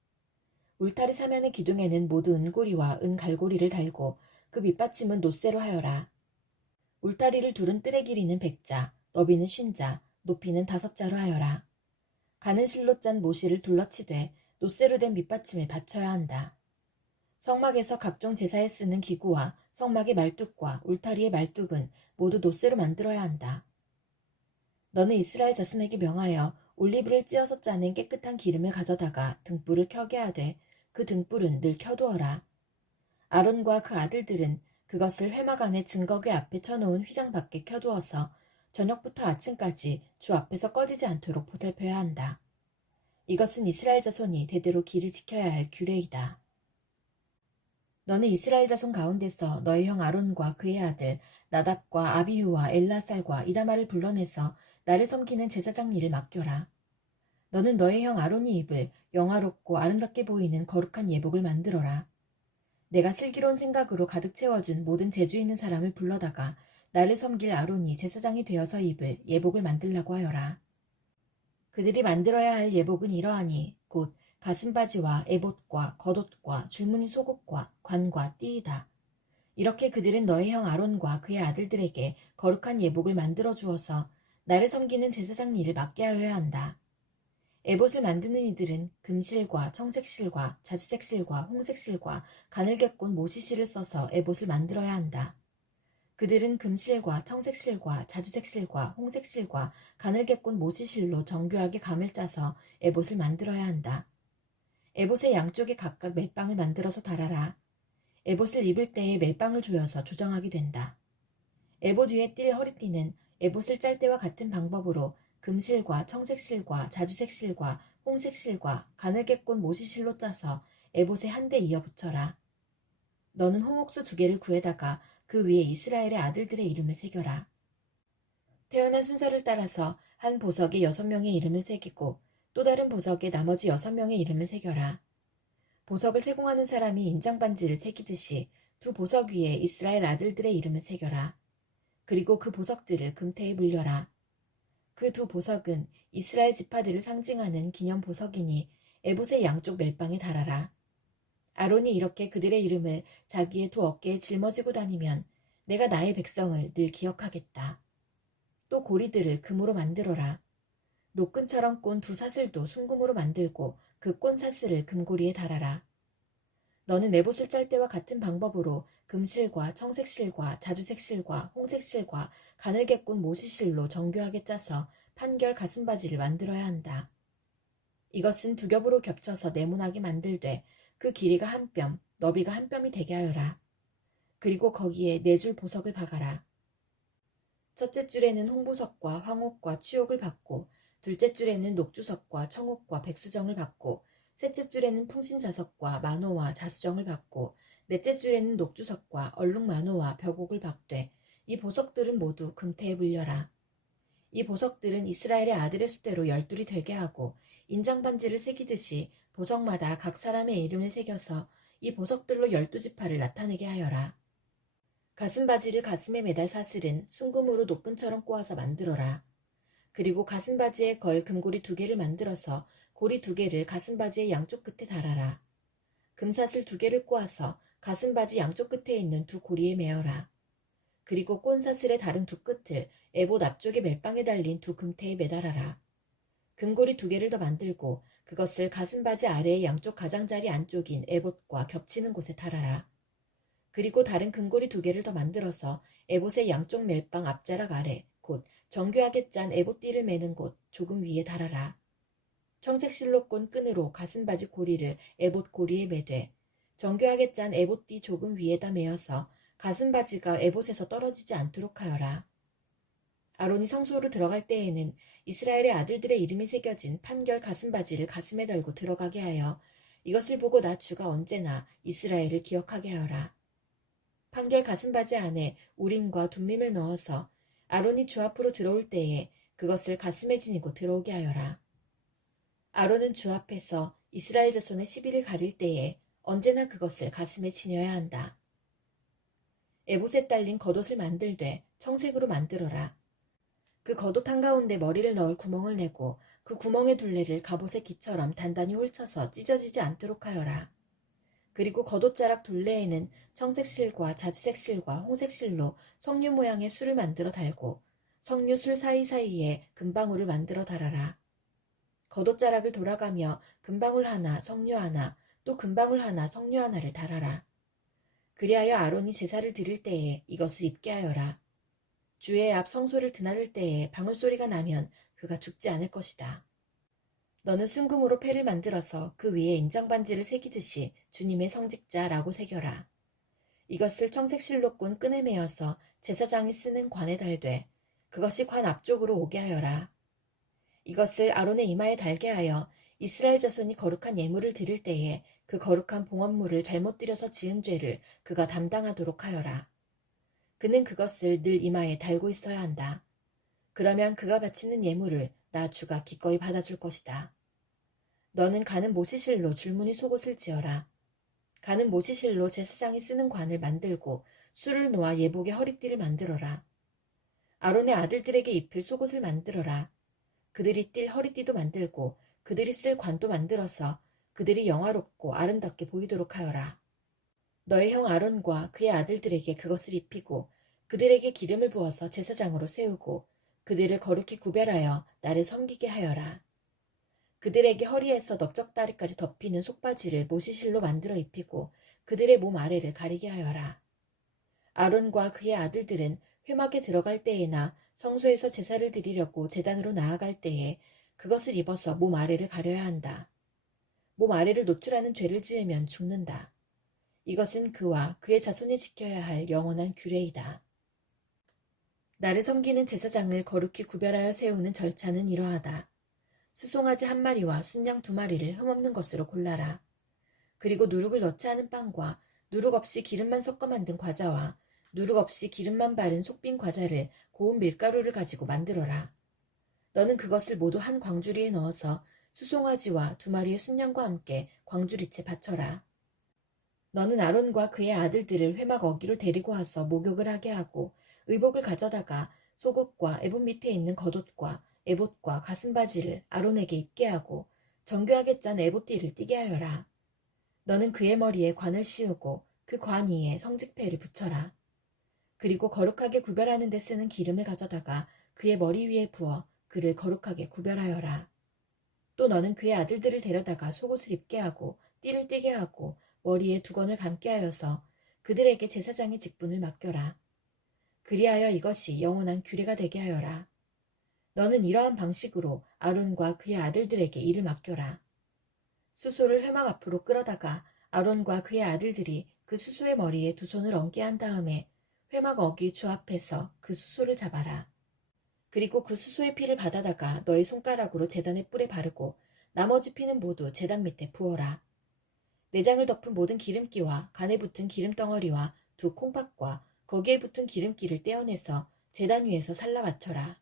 울타리 사면의 기둥에는 모두 은고리와 은갈고리를 달고 그 밑받침은 노쇠로 하여라. 울타리를 두른 뜰의 길이는 100자, 너비는 50자, 높이는 5자로 하여라. 가는 실로 짠 모시를 둘러치되 노쇠로 된 밑받침을 받쳐야 한다. 성막에서 각종 제사에 쓰는 기구와 성막의 말뚝과 울타리의 말뚝은 모두 노쇠로 만들어야 한다. 너는 이스라엘 자손에게 명하여 올리브를 찧어서 짜낸 깨끗한 기름을 가져다가 등불을 켜게 하되 그 등불은 늘 켜두어라. 아론과 그 아들들은 그것을 회막 안에 증거궤 앞에 쳐놓은 휘장 밖에 켜두어서 저녁부터 아침까지 주 앞에서 꺼지지 않도록 보살펴야 한다. 이것은 이스라엘 자손이 대대로 길을 지켜야 할 규례이다. 너는 이스라엘 자손 가운데서 너의 형 아론과 그의 아들 나답과 아비후와 엘라살과 이다말을 불러내서 나를 섬기는 제사장 일을 맡겨라. 너는 너의 형 아론이 입을 영화롭고 아름답게 보이는 거룩한 예복을 만들어라. 내가 슬기로운 생각으로 가득 채워준 모든 재주 있는 사람을 불러다가 나를 섬길 아론이 제사장이 되어서 입을 예복을 만들라고 하여라. 그들이 만들어야 할 예복은 이러하니 곧 가슴바지와 에봇과 겉옷과 줄무늬 속옷과 관과 띠이다. 이렇게 그들은 너의 형 아론과 그의 아들들에게 거룩한 예복을 만들어 주어서 나를 섬기는 제사장 일을 맡게 하여야 한다. 에봇을 만드는 이들은 금실과 청색실과 자주색실과 홍색실과 가늘게꽃 모시실을 써서 에봇을 만들어야 한다. 그들은 금실과 청색실과 자주색실과 홍색실과 가늘게꽃 모시실로 정교하게 감을 짜서 에봇을 만들어야 한다. 에봇의 양쪽에 각각 멜빵을 만들어서 달아라. 에봇을 입을 때에 멜빵을 조여서 조정하게 된다. 에봇 위에 띌 허리띠는 에봇을 짤 때와 같은 방법으로 금실과 청색실과 자주색실과 홍색실과 가늘게꽃 모시실로 짜서 에봇에 한데 이어 붙여라. 너는 홍옥수 2개를 구해다가 그 위에 이스라엘의 아들들의 이름을 새겨라. 태어난 순서를 따라서 한 보석에 6명의 이름을 새기고 또 다른 보석에 나머지 6명의 이름을 새겨라. 보석을 세공하는 사람이 인장반지를 새기듯이 2 보석 위에 이스라엘 아들들의 이름을 새겨라. 그리고 그 보석들을 금태에 물려라. 그 2 보석은 이스라엘 지파들을 상징하는 기념 보석이니 에봇의 양쪽 멜빵에 달아라. 아론이 이렇게 그들의 이름을 자기의 2 어깨에 짊어지고 다니면 내가 나의 백성을 늘 기억하겠다. 또 고리들을 금으로 만들어라. 노끈처럼 꼰 2 사슬도 순금으로 만들고 그 꼰 사슬을 금고리에 달아라. 너는 에봇을 짤 때와 같은 방법으로 금실과 청색실과 자주색실과 홍색실과 가늘게꽃 모시실로 정교하게 짜서 판결 가슴바지를 만들어야 한다. 이것은 2 겹으로 겹쳐서 네모나게 만들되 그 길이가 1뼘, 너비가 1뼘이 되게 하여라. 그리고 거기에 4줄 보석을 박아라. 첫째 줄에는 홍보석과 황옥과 취옥을 박고 둘째 줄에는 녹주석과 청옥과 백수정을 박고 셋째 줄에는 풍신자석과 만호와 자수정을 박고 넷째 줄에는 녹주석과 얼룩만호와 벽옥을 박되 이 보석들은 모두 금태에 물려라. 이 보석들은 이스라엘의 아들의 수대로 12이 되게 하고 인장반지를 새기듯이 보석마다 각 사람의 이름을 새겨서 이 보석들로 12지파를 나타내게 하여라. 가슴바지를 가슴에 매달 사슬은 순금으로 노끈처럼 꼬아서 만들어라. 그리고 가슴바지에 걸 금고리 2개를 만들어서 고리 2개를 가슴바지의 양쪽 끝에 달아라. 금사슬 2개를 꼬아서 가슴바지 양쪽 끝에 있는 2 고리에 매어라. 그리고 꼰사슬의 다른 2 끝을 에봇 앞쪽에 멜빵에 달린 2 금태에 매달아라. 금고리 2개를 더 만들고 그것을 가슴바지 아래의 양쪽 가장자리 안쪽인 에봇과 겹치는 곳에 달아라. 그리고 다른 금고리 2개를 더 만들어서 에봇의 양쪽 멜빵 앞자락 아래 곧 정교하게 짠 에봇띠를 매는 곳 조금 위에 달아라. 청색실로 꼰 끈으로 가슴바지 고리를 에봇 고리에 매되 정교하게 짠 에봇띠 조금 위에다 매어서 가슴바지가 에봇에서 떨어지지 않도록 하여라. 아론이 성소로 들어갈 때에는 이스라엘의 아들들의 이름이 새겨진 판결 가슴바지를 가슴에 달고 들어가게 하여 이것을 보고 나 주가 언제나 이스라엘을 기억하게 하여라. 판결 가슴바지 안에 우림과 둠밈을 넣어서 아론이 주 앞으로 들어올 때에 그것을 가슴에 지니고 들어오게 하여라. 아론은 주 앞에서 이스라엘 자손의 시비를 가릴 때에 언제나 그것을 가슴에 지녀야 한다. 에봇에 딸린 겉옷을 만들되 청색으로 만들어라. 그 겉옷 한가운데 머리를 넣을 구멍을 내고 그 구멍의 둘레를 갑옷의 기처럼 단단히 홀쳐서 찢어지지 않도록 하여라. 그리고 겉옷자락 둘레에는 청색실과 자주색실과 홍색실로 석류 모양의 술을 만들어 달고 석류 술 사이사이에 금방울을 만들어 달아라. 겉옷자락을 돌아가며 금방울 하나, 석류 하나, 또 금방울 하나, 석류 하나를 달아라. 그리하여 아론이 제사를 드릴 때에 이것을 입게 하여라. 주의 앞 성소를 드나들 때에 방울소리가 나면 그가 죽지 않을 것이다. 너는 순금으로 패를 만들어서 그 위에 인장반지를 새기듯이 주님의 성직자라고 새겨라. 이것을 청색실로 꼰 끈에 매어서 제사장이 쓰는 관에 달되 그것이 관 앞쪽으로 오게 하여라. 이것을 아론의 이마에 달게 하여 이스라엘 자손이 거룩한 예물을 드릴 때에 그 거룩한 봉헌물을 잘못 드려서 지은 죄를 그가 담당하도록 하여라. 그는 그것을 늘 이마에 달고 있어야 한다. 그러면 그가 바치는 예물을 나 주가 기꺼이 받아줄 것이다. 너는 가는 모시실로 줄무늬 속옷을 지어라. 가는 모시실로 제사장이 쓰는 관을 만들고 술을 놓아 예복의 허리띠를 만들어라. 아론의 아들들에게 입힐 속옷을 만들어라. 그들이 띨 허리띠도 만들고 그들이 쓸 관도 만들어서 그들이 영화롭고 아름답게 보이도록 하여라. 너의 형 아론과 그의 아들들에게 그것을 입히고 그들에게 기름을 부어서 제사장으로 세우고 그들을 거룩히 구별하여 나를 섬기게 하여라. 그들에게 허리에서 넓적다리까지 덮이는 속바지를 모시실로 만들어 입히고 그들의 몸 아래를 가리게 하여라. 아론과 그의 아들들은 회막에 들어갈 때에나 성소에서 제사를 드리려고 제단으로 나아갈 때에 그것을 입어서 몸 아래를 가려야 한다. 몸 아래를 노출하는 죄를 지으면 죽는다. 이것은 그와 그의 자손이 지켜야 할 영원한 규례이다. 나를 섬기는 제사장을 거룩히 구별하여 세우는 절차는 이러하다. 수송아지 1마리와 순양 2마리를 흠없는 것으로 골라라. 그리고 누룩을 넣지 않은 빵과 누룩 없이 기름만 섞어 만든 과자와 누룩 없이 기름만 바른 속빈 과자를 고운 밀가루를 가지고 만들어라. 너는 그것을 모두 한 광주리에 넣어서 수송아지와 2마리의 순양과 함께 광주리째 바쳐라. 너는 아론과 그의 아들들을 회막 어기로 데리고 와서 목욕을 하게 하고 의복을 가져다가 속옷과 에봇 밑에 있는 겉옷과 에봇과 가슴바지를 아론에게 입게 하고 정교하게 짠 에봇띠를 띠게 하여라. 너는 그의 머리에 관을 씌우고 그 관 위에 성직패를 붙여라. 그리고 거룩하게 구별하는 데 쓰는 기름을 가져다가 그의 머리 위에 부어 그를 거룩하게 구별하여라. 또 너는 그의 아들들을 데려다가 속옷을 입게 하고 띠를 띠게 하고 머리에 두건을 감게 하여서 그들에게 제사장의 직분을 맡겨라. 그리하여 이것이 영원한 규례가 되게 하여라. 너는 이러한 방식으로 아론과 그의 아들들에게 일을 맡겨라. 수소를 회막 앞으로 끌어다가 아론과 그의 아들들이 그 수소의 머리에 2손을 얹게 한 다음에 회막 어귀 주 앞에서 그 수소를 잡아라. 그리고 그 수소의 피를 받아다가 너의 손가락으로 제단의 뿔에 바르고 나머지 피는 모두 제단 밑에 부어라. 내장을 덮은 모든 기름기와 간에 붙은 기름덩어리와 2 콩팥과 거기에 붙은 기름기를 떼어내서 제단 위에서 살라 바쳐라.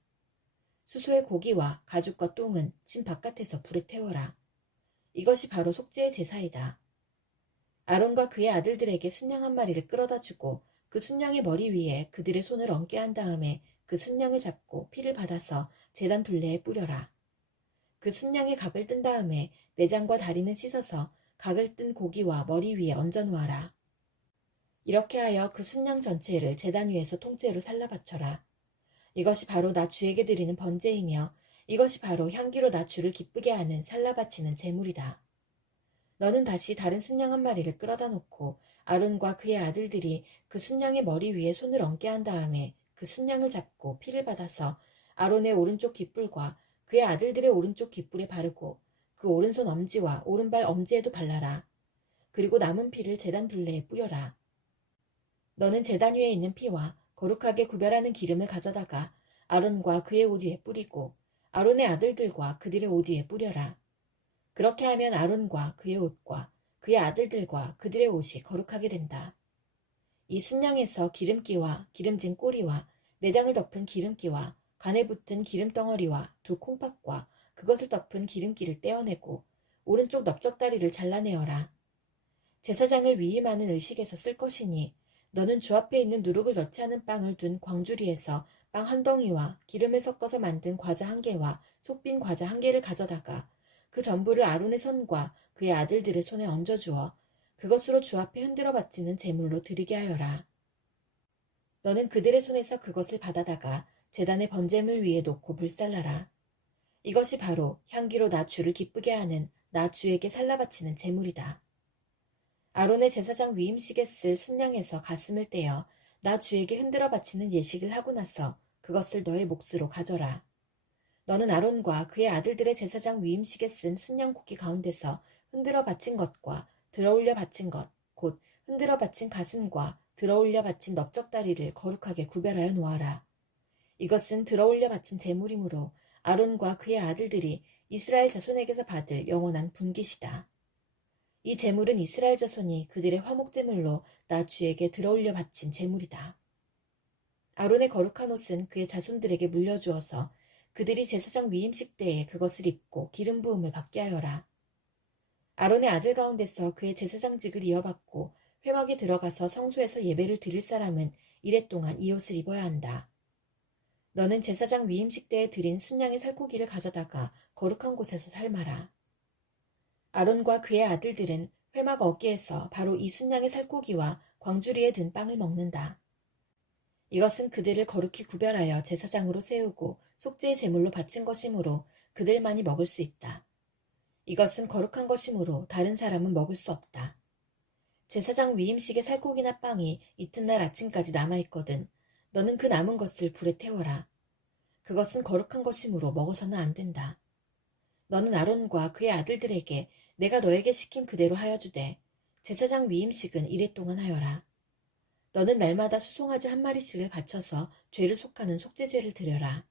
수소의 고기와 가죽과 똥은 진 바깥에서 불에 태워라. 이것이 바로 속죄의 제사이다. 아론과 그의 아들들에게 순양 1마리를 끌어다 주고 그 순양의 머리 위에 그들의 손을 얹게 한 다음에 그 순양을 잡고 피를 받아서 제단 둘레에 뿌려라. 그 순양의 각을 뜬 다음에 내장과 다리는 씻어서 각을 뜬 고기와 머리 위에 얹어 놓아라. 이렇게 하여 그 순양 전체를 제단 위에서 통째로 살라 바쳐라. 이것이 바로 나 주에게 드리는 번제이며 이것이 바로 향기로 나 주를 기쁘게 하는 살라 바치는 제물이다. 너는 다시 다른 순양 1마리를 끌어다 놓고 아론과 그의 아들들이 그 순양의 머리 위에 손을 얹게 한 다음에 그 순양을 잡고 피를 받아서 아론의 오른쪽 귓불과 그의 아들들의 오른쪽 귓불에 바르고 그 오른손 엄지와 오른발 엄지에도 발라라. 그리고 남은 피를 제단 둘레에 뿌려라. 너는 제단 위에 있는 피와 거룩하게 구별하는 기름을 가져다가 아론과 그의 옷 위에 뿌리고 아론의 아들들과 그들의 옷 위에 뿌려라. 그렇게 하면 아론과 그의 옷과 그의 아들들과 그들의 옷이 거룩하게 된다. 이 순양에서 기름기와 기름진 꼬리와 내장을 덮은 기름기와 간에 붙은 기름덩어리와 2 콩팥과 그것을 덮은 기름기를 떼어내고 오른쪽 넓적다리를 잘라내어라. 제사장을 위임하는 의식에서 쓸 것이니 너는 주 앞에 있는 누룩을 넣지 않은 빵을 둔 광주리에서 빵 1덩이와 기름을 섞어서 만든 과자 1개와 속빈 과자 1개를 가져다가 그 전부를 아론의 손과 그의 아들들의 손에 얹어주어 그것으로 주 앞에 흔들어 바치는 제물로 드리게 하여라. 너는 그들의 손에서 그것을 받아다가 제단의 번제물 위에 놓고 불살라라. 이것이 바로 향기로 나 주를 기쁘게 하는 나 주에게 살라 바치는 제물이다. 아론의 제사장 위임식에 쓸 순양에서 가슴을 떼어 나 주에게 흔들어 바치는 예식을 하고 나서 그것을 너의 몫으로 가져라. 너는 아론과 그의 아들들의 제사장 위임식에 쓴 순양 고기 가운데서 흔들어 바친 것과 들어올려 바친 것, 곧 흔들어 바친 가슴과 들어올려 바친 넓적다리를 거룩하게 구별하여 놓아라. 이것은 들어올려 바친 제물이므로 아론과 그의 아들들이 이스라엘 자손에게서 받을 영원한 분깃이다. 이 제물은 이스라엘 자손이 그들의 화목제물로 나 주에게 들어올려 바친 제물이다. 아론의 거룩한 옷은 그의 자손들에게 물려주어서 그들이 제사장 위임식 때에 그것을 입고 기름 부음을 받게 하여라. 아론의 아들 가운데서 그의 제사장직을 이어받고 회막에 들어가서 성소에서 예배를 드릴 사람은 이레 동안 이 옷을 입어야 한다. 너는 제사장 위임식 때에 드린 순양의 살코기를 가져다가 거룩한 곳에서 삶아라. 아론과 그의 아들들은 회막 어귀에서 바로 이 순양의 살코기와 광주리에 든 빵을 먹는다. 이것은 그들을 거룩히 구별하여 제사장으로 세우고 속죄의 제물로 바친 것이므로 그들만이 먹을 수 있다. 이것은 거룩한 것이므로 다른 사람은 먹을 수 없다. 제사장 위임식의 살코기나 빵이 이튿날 아침까지 남아있거든 너는 그 남은 것을 불에 태워라. 그것은 거룩한 것이므로 먹어서는 안 된다. 너는 아론과 그의 아들들에게 내가 너에게 시킨 그대로 하여 주되 제사장 위임식은 이레 동안 하여라. 너는 날마다 수송아지 한 마리씩을 바쳐서 죄를 속하는 속죄제를 드려라.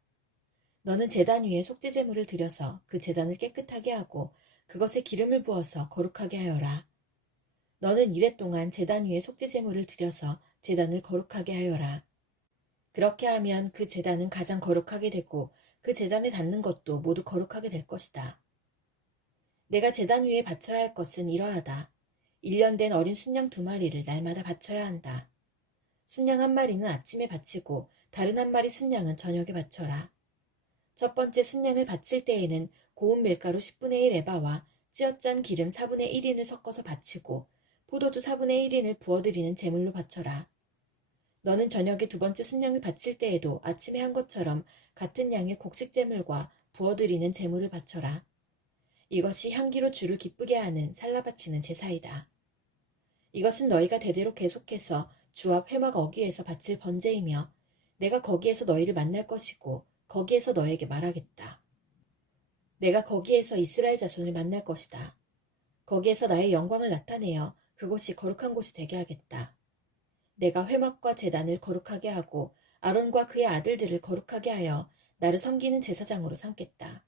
너는 제단 위에 속죄제물을 드려서 그 제단을 깨끗하게 하고 그것에 기름을 부어서 거룩하게 하여라. 너는 이레 동안 제단 위에 속죄제물을 드려서 제단을 거룩하게 하여라. 그렇게 하면 그 제단은 가장 거룩하게 되고 그 제단에 닿는 것도 모두 거룩하게 될 것이다. 내가 제단 위에 바쳐야 할 것은 이러하다. 1년 된 어린 순양 2마리를 날마다 바쳐야 한다. 순양 1마리는 아침에 바치고 다른 1마리 순양은 저녁에 바쳐라. 첫 번째 순양을 바칠 때에는 고운 밀가루 10분의 1 에바와 찌어짠 기름 4분의 1인을 섞어서 바치고 포도주 4분의 1인을 부어드리는 제물로 바쳐라. 너는 저녁에 두 번째 순양을 바칠 때에도 아침에 한 것처럼 같은 양의 곡식 제물과 부어드리는 제물을 바쳐라. 이것이 향기로 주를 기쁘게 하는 살라 바치는 제사이다. 이것은 너희가 대대로 계속해서 주 앞 회막 어귀에서 바칠 번제이며 내가 거기에서 너희를 만날 것이고 거기에서 너에게 말하겠다. 내가 거기에서 이스라엘 자손을 만날 것이다. 거기에서 나의 영광을 나타내어 그곳이 거룩한 곳이 되게 하겠다. 내가 회막과 제단을 거룩하게 하고 아론과 그의 아들들을 거룩하게 하여 나를 섬기는 제사장으로 삼겠다.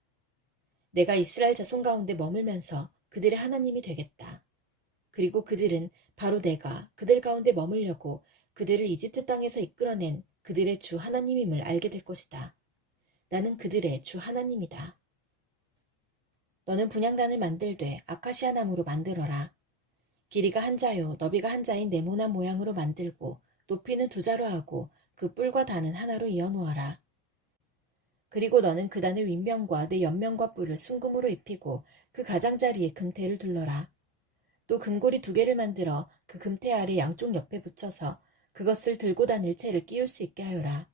내가 이스라엘 자손 가운데 머물면서 그들의 하나님이 되겠다. 그리고 그들은 바로 내가 그들 가운데 머물려고 그들을 이집트 땅에서 이끌어낸 그들의 주 하나님임을 알게 될 것이다. 나는 그들의 주 하나님이다. 너는 분향단을 만들되 아카시아 나무로 만들어라. 길이가 한 자요 너비가 한 자인 네모난 모양으로 만들고 높이는 2자로 하고 그 뿔과 단은 하나로 이어놓아라. 그리고 너는 그 단의 윗면과 내 옆면과 뿔을 순금으로 입히고 그 가장자리에 금태를 둘러라. 또 금고리 2개를 만들어 그 금태 아래 양쪽 옆에 붙여서 그것을 들고 다닐 채를 끼울 수 있게 하여라.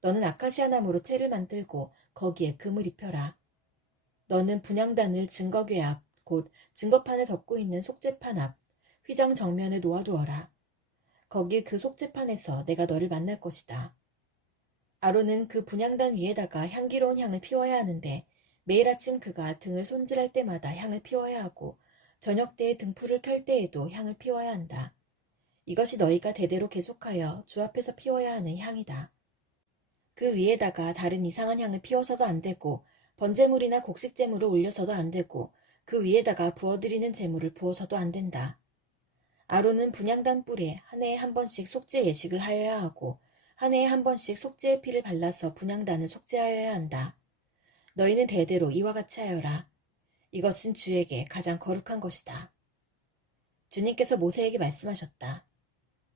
너는 아카시아 나무로 채를 만들고 거기에 금을 입혀라. 너는 분향단을 증거궤 앞, 곧 증거판을 덮고 있는 속죄판 앞, 휘장 정면에 놓아두어라. 거기 그 속죄판에서 내가 너를 만날 것이다. 아론은 그 분향단 위에다가 향기로운 향을 피워야 하는데 매일 아침 그가 등을 손질할 때마다 향을 피워야 하고 저녁 때에 등불을 켤 때에도 향을 피워야 한다. 이것이 너희가 대대로 계속하여 주 앞에서 피워야 하는 향이다. 그 위에다가 다른 이상한 향을 피워서도 안 되고 번제물이나 곡식제물을 올려서도 안 되고 그 위에다가 부어드리는 제물을 부어서도 안 된다. 아론은 분향단 뿔에 한 해에 한 번씩 속죄 예식을 하여야 하고 한 해에 한 번씩 속죄의 피를 발라서 분향단을 속죄하여야 한다. 너희는 대대로 이와 같이 하여라. 이것은 주에게 가장 거룩한 것이다. 주님께서 모세에게 말씀하셨다.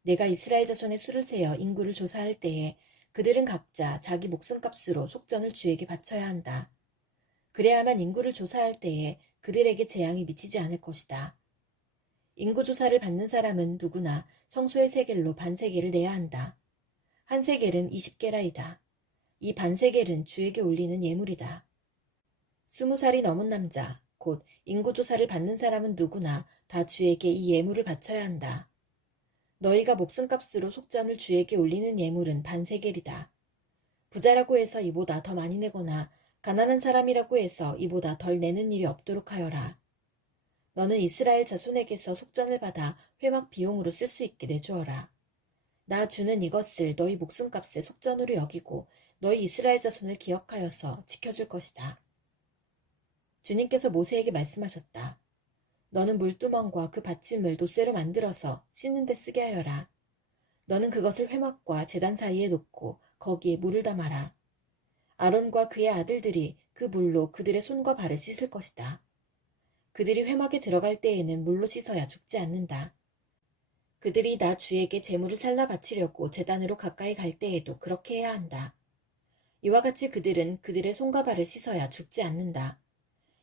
내가 이스라엘 자손의 수를 세어 인구를 조사할 때에 그들은 각자 자기 목숨값으로 속전을 주에게 바쳐야 한다. 그래야만 인구를 조사할 때에 그들에게 재앙이 미치지 않을 것이다. 인구조사를 받는 사람은 누구나 성소의 세겔로 반세겔을 내야 한다. 한 세겔은 20게라이다. 이 반세겔은 주에게 올리는 예물이다. 20살이 넘은 남자, 곧 인구조사를 받는 사람은 누구나 다 주에게 이 예물을 바쳐야 한다. 너희가 목숨값으로 속전을 주에게 올리는 예물은 반세겔이다. 부자라고 해서 이보다 더 많이 내거나 가난한 사람이라고 해서 이보다 덜 내는 일이 없도록 하여라. 너는 이스라엘 자손에게서 속전을 받아 회막 비용으로 쓸 수 있게 내주어라. 나 주는 이것을 너희 목숨값의 속전으로 여기고 너희 이스라엘 자손을 기억하여서 지켜줄 것이다. 주님께서 모세에게 말씀하셨다. 너는 물두멍과 그 받침을 놋쇠로 만들어서 씻는 데 쓰게 하여라. 너는 그것을 회막과 제단 사이에 놓고 거기에 물을 담아라. 아론과 그의 아들들이 그 물로 그들의 손과 발을 씻을 것이다. 그들이 회막에 들어갈 때에는 물로 씻어야 죽지 않는다. 그들이 나 주에게 제물을 살라 바치려고 제단으로 가까이 갈 때에도 그렇게 해야 한다. 이와 같이 그들은 그들의 손과 발을 씻어야 죽지 않는다.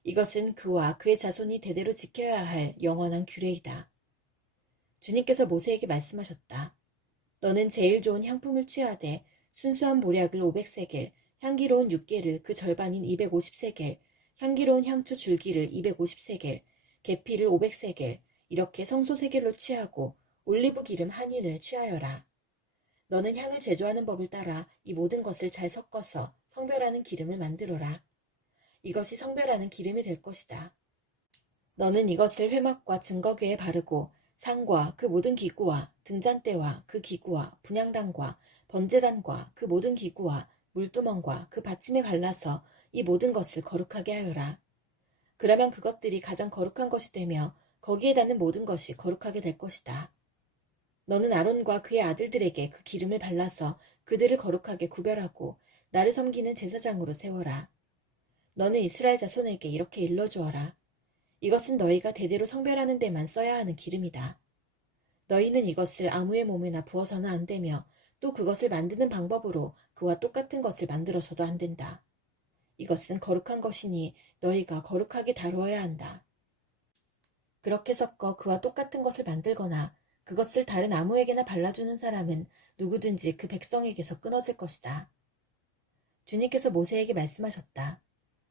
이것은 그와 그의 자손이 대대로 지켜야 할 영원한 규례이다. 주님께서 모세에게 말씀하셨다. 너는 제일 좋은 향품을 취하되 순수한 보약을 500세겔, 향기로운 육개를 그 절반인 250세겔, 향기로운 향초 줄기를 250세겔, 계피를 500세겔, 이렇게 성소세겔로 취하고 올리브 기름 한 인을 취하여라. 너는 향을 제조하는 법을 따라 이 모든 것을 잘 섞어서 성별하는 기름을 만들어라. 이것이 성별하는 기름이 될 것이다. 너는 이것을 회막과 증거궤에 바르고 상과 그 모든 기구와 등잔대와 그 기구와 분향단과 번제단과 그 모든 기구와 물두멍과 그 받침에 발라서 이 모든 것을 거룩하게 하여라. 그러면 그것들이 가장 거룩한 것이 되며 거기에 닿는 모든 것이 거룩하게 될 것이다. 너는 아론과 그의 아들들에게 그 기름을 발라서 그들을 거룩하게 구별하고 나를 섬기는 제사장으로 세워라. 너는 이스라엘 자손에게 이렇게 일러주어라. 이것은 너희가 대대로 성별하는 데만 써야 하는 기름이다. 너희는 이것을 아무의 몸에나 부어서는 안 되며 또 그것을 만드는 방법으로 그와 똑같은 것을 만들어서도 안 된다. 이것은 거룩한 것이니 너희가 거룩하게 다루어야 한다. 그렇게 섞어 그와 똑같은 것을 만들거나 그것을 다른 아무에게나 발라주는 사람은 누구든지 그 백성에게서 끊어질 것이다. 주님께서 모세에게 말씀하셨다.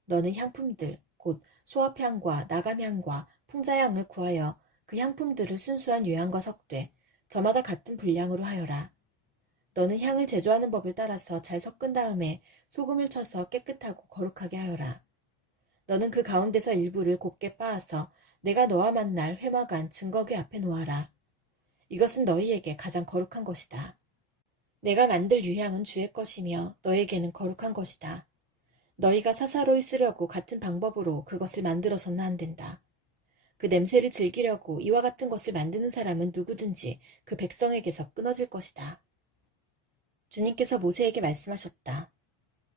너는 향품들, 곧 소합향과 나감향과 풍자향을 구하여 그 향품들을 순수한 유향과 섞되 저마다 같은 분량으로 하여라. 너는 향을 제조하는 법을 따라서 잘 섞은 다음에 소금을 쳐서 깨끗하고 거룩하게 하여라. 너는 그 가운데서 일부를 곱게 빻아서 내가 너와 만날 회막 안 증거궤 앞에 놓아라. 이것은 너희에게 가장 거룩한 것이다. 내가 만들 유향은 주의 것이며 너에게는 거룩한 것이다. 너희가 사사로이 쓰려고 같은 방법으로 그것을 만들어서는 안 된다. 그 냄새를 즐기려고 이와 같은 것을 만드는 사람은 누구든지 그 백성에게서 끊어질 것이다. 주님께서 모세에게 말씀하셨다.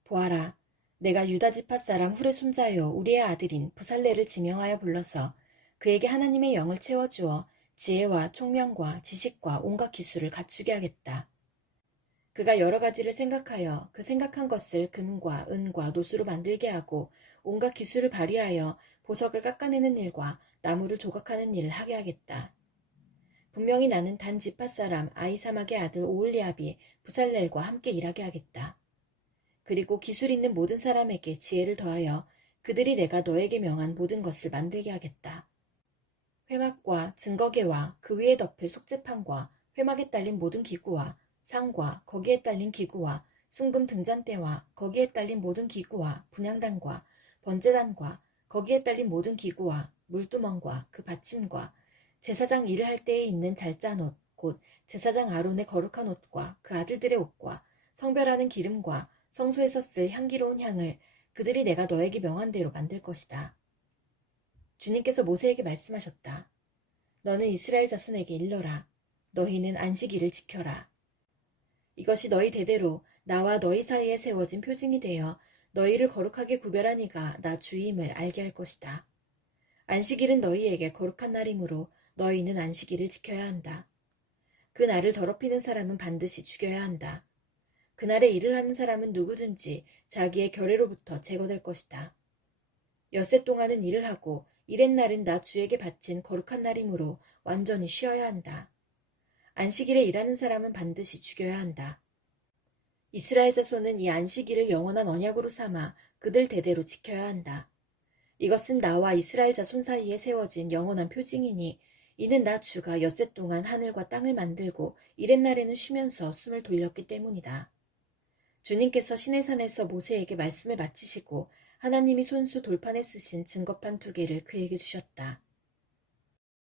보아라, 내가 유다 지파 사람 훌의 손자여 우리의 아들인 부살레를 지명하여 불러서 그에게 하나님의 영을 채워주어 지혜와 총명과 지식과 온갖 기술을 갖추게 하겠다. 그가 여러 가지를 생각하여 그 생각한 것을 금과 은과 노수로 만들게 하고 온갖 기술을 발휘하여 보석을 깎아내는 일과 나무를 조각하는 일을 하게 하겠다. 분명히 나는 단 지파 사람 아이사막의 아들 오홀리압이 부살렐과 함께 일하게 하겠다. 그리고 기술 있는 모든 사람에게 지혜를 더하여 그들이 내가 너에게 명한 모든 것을 만들게 하겠다. 회막과 증거궤와 그 위에 덮을 속죄판과 회막에 딸린 모든 기구와 상과 거기에 딸린 기구와 순금 등잔대와 거기에 딸린 모든 기구와 분향단과 번제단과 거기에 딸린 모든 기구와 물두멍과 그 받침과 제사장 일을 할 때에 입는 잘짠 옷, 곧 제사장 아론의 거룩한 옷과 그 아들들의 옷과 성별하는 기름과 성소에서 쓸 향기로운 향을 그들이 내가 너에게 명한 대로 만들 것이다. 주님께서 모세에게 말씀하셨다. 너는 이스라엘 자손에게 일러라. 너희는 안식일을 지켜라. 이것이 너희 대대로 나와 너희 사이에 세워진 표징이 되어 너희를 거룩하게 구별한 이가 나 주임을 알게 할 것이다. 안식일은 너희에게 거룩한 날이므로 너희는 안식일을 지켜야 한다. 그 날을 더럽히는 사람은 반드시 죽여야 한다. 그날에 일을 하는 사람은 누구든지 자기의 결례로부터 제거될 것이다. 엿새 동안은 일을 하고 이렛날은 나 주에게 바친 거룩한 날이므로 완전히 쉬어야 한다. 안식일에 일하는 사람은 반드시 죽여야 한다. 이스라엘 자손은 이 안식일을 영원한 언약으로 삼아 그들 대대로 지켜야 한다. 이것은 나와 이스라엘 자손 사이에 세워진 영원한 표징이니 이는 나 주가 엿새 동안 하늘과 땅을 만들고 이렛날에는 쉬면서 숨을 돌렸기 때문이다. 주님께서 시내산에서 모세에게 말씀을 마치시고 하나님이 손수 돌판에 쓰신 증거판 2개를 그에게 주셨다.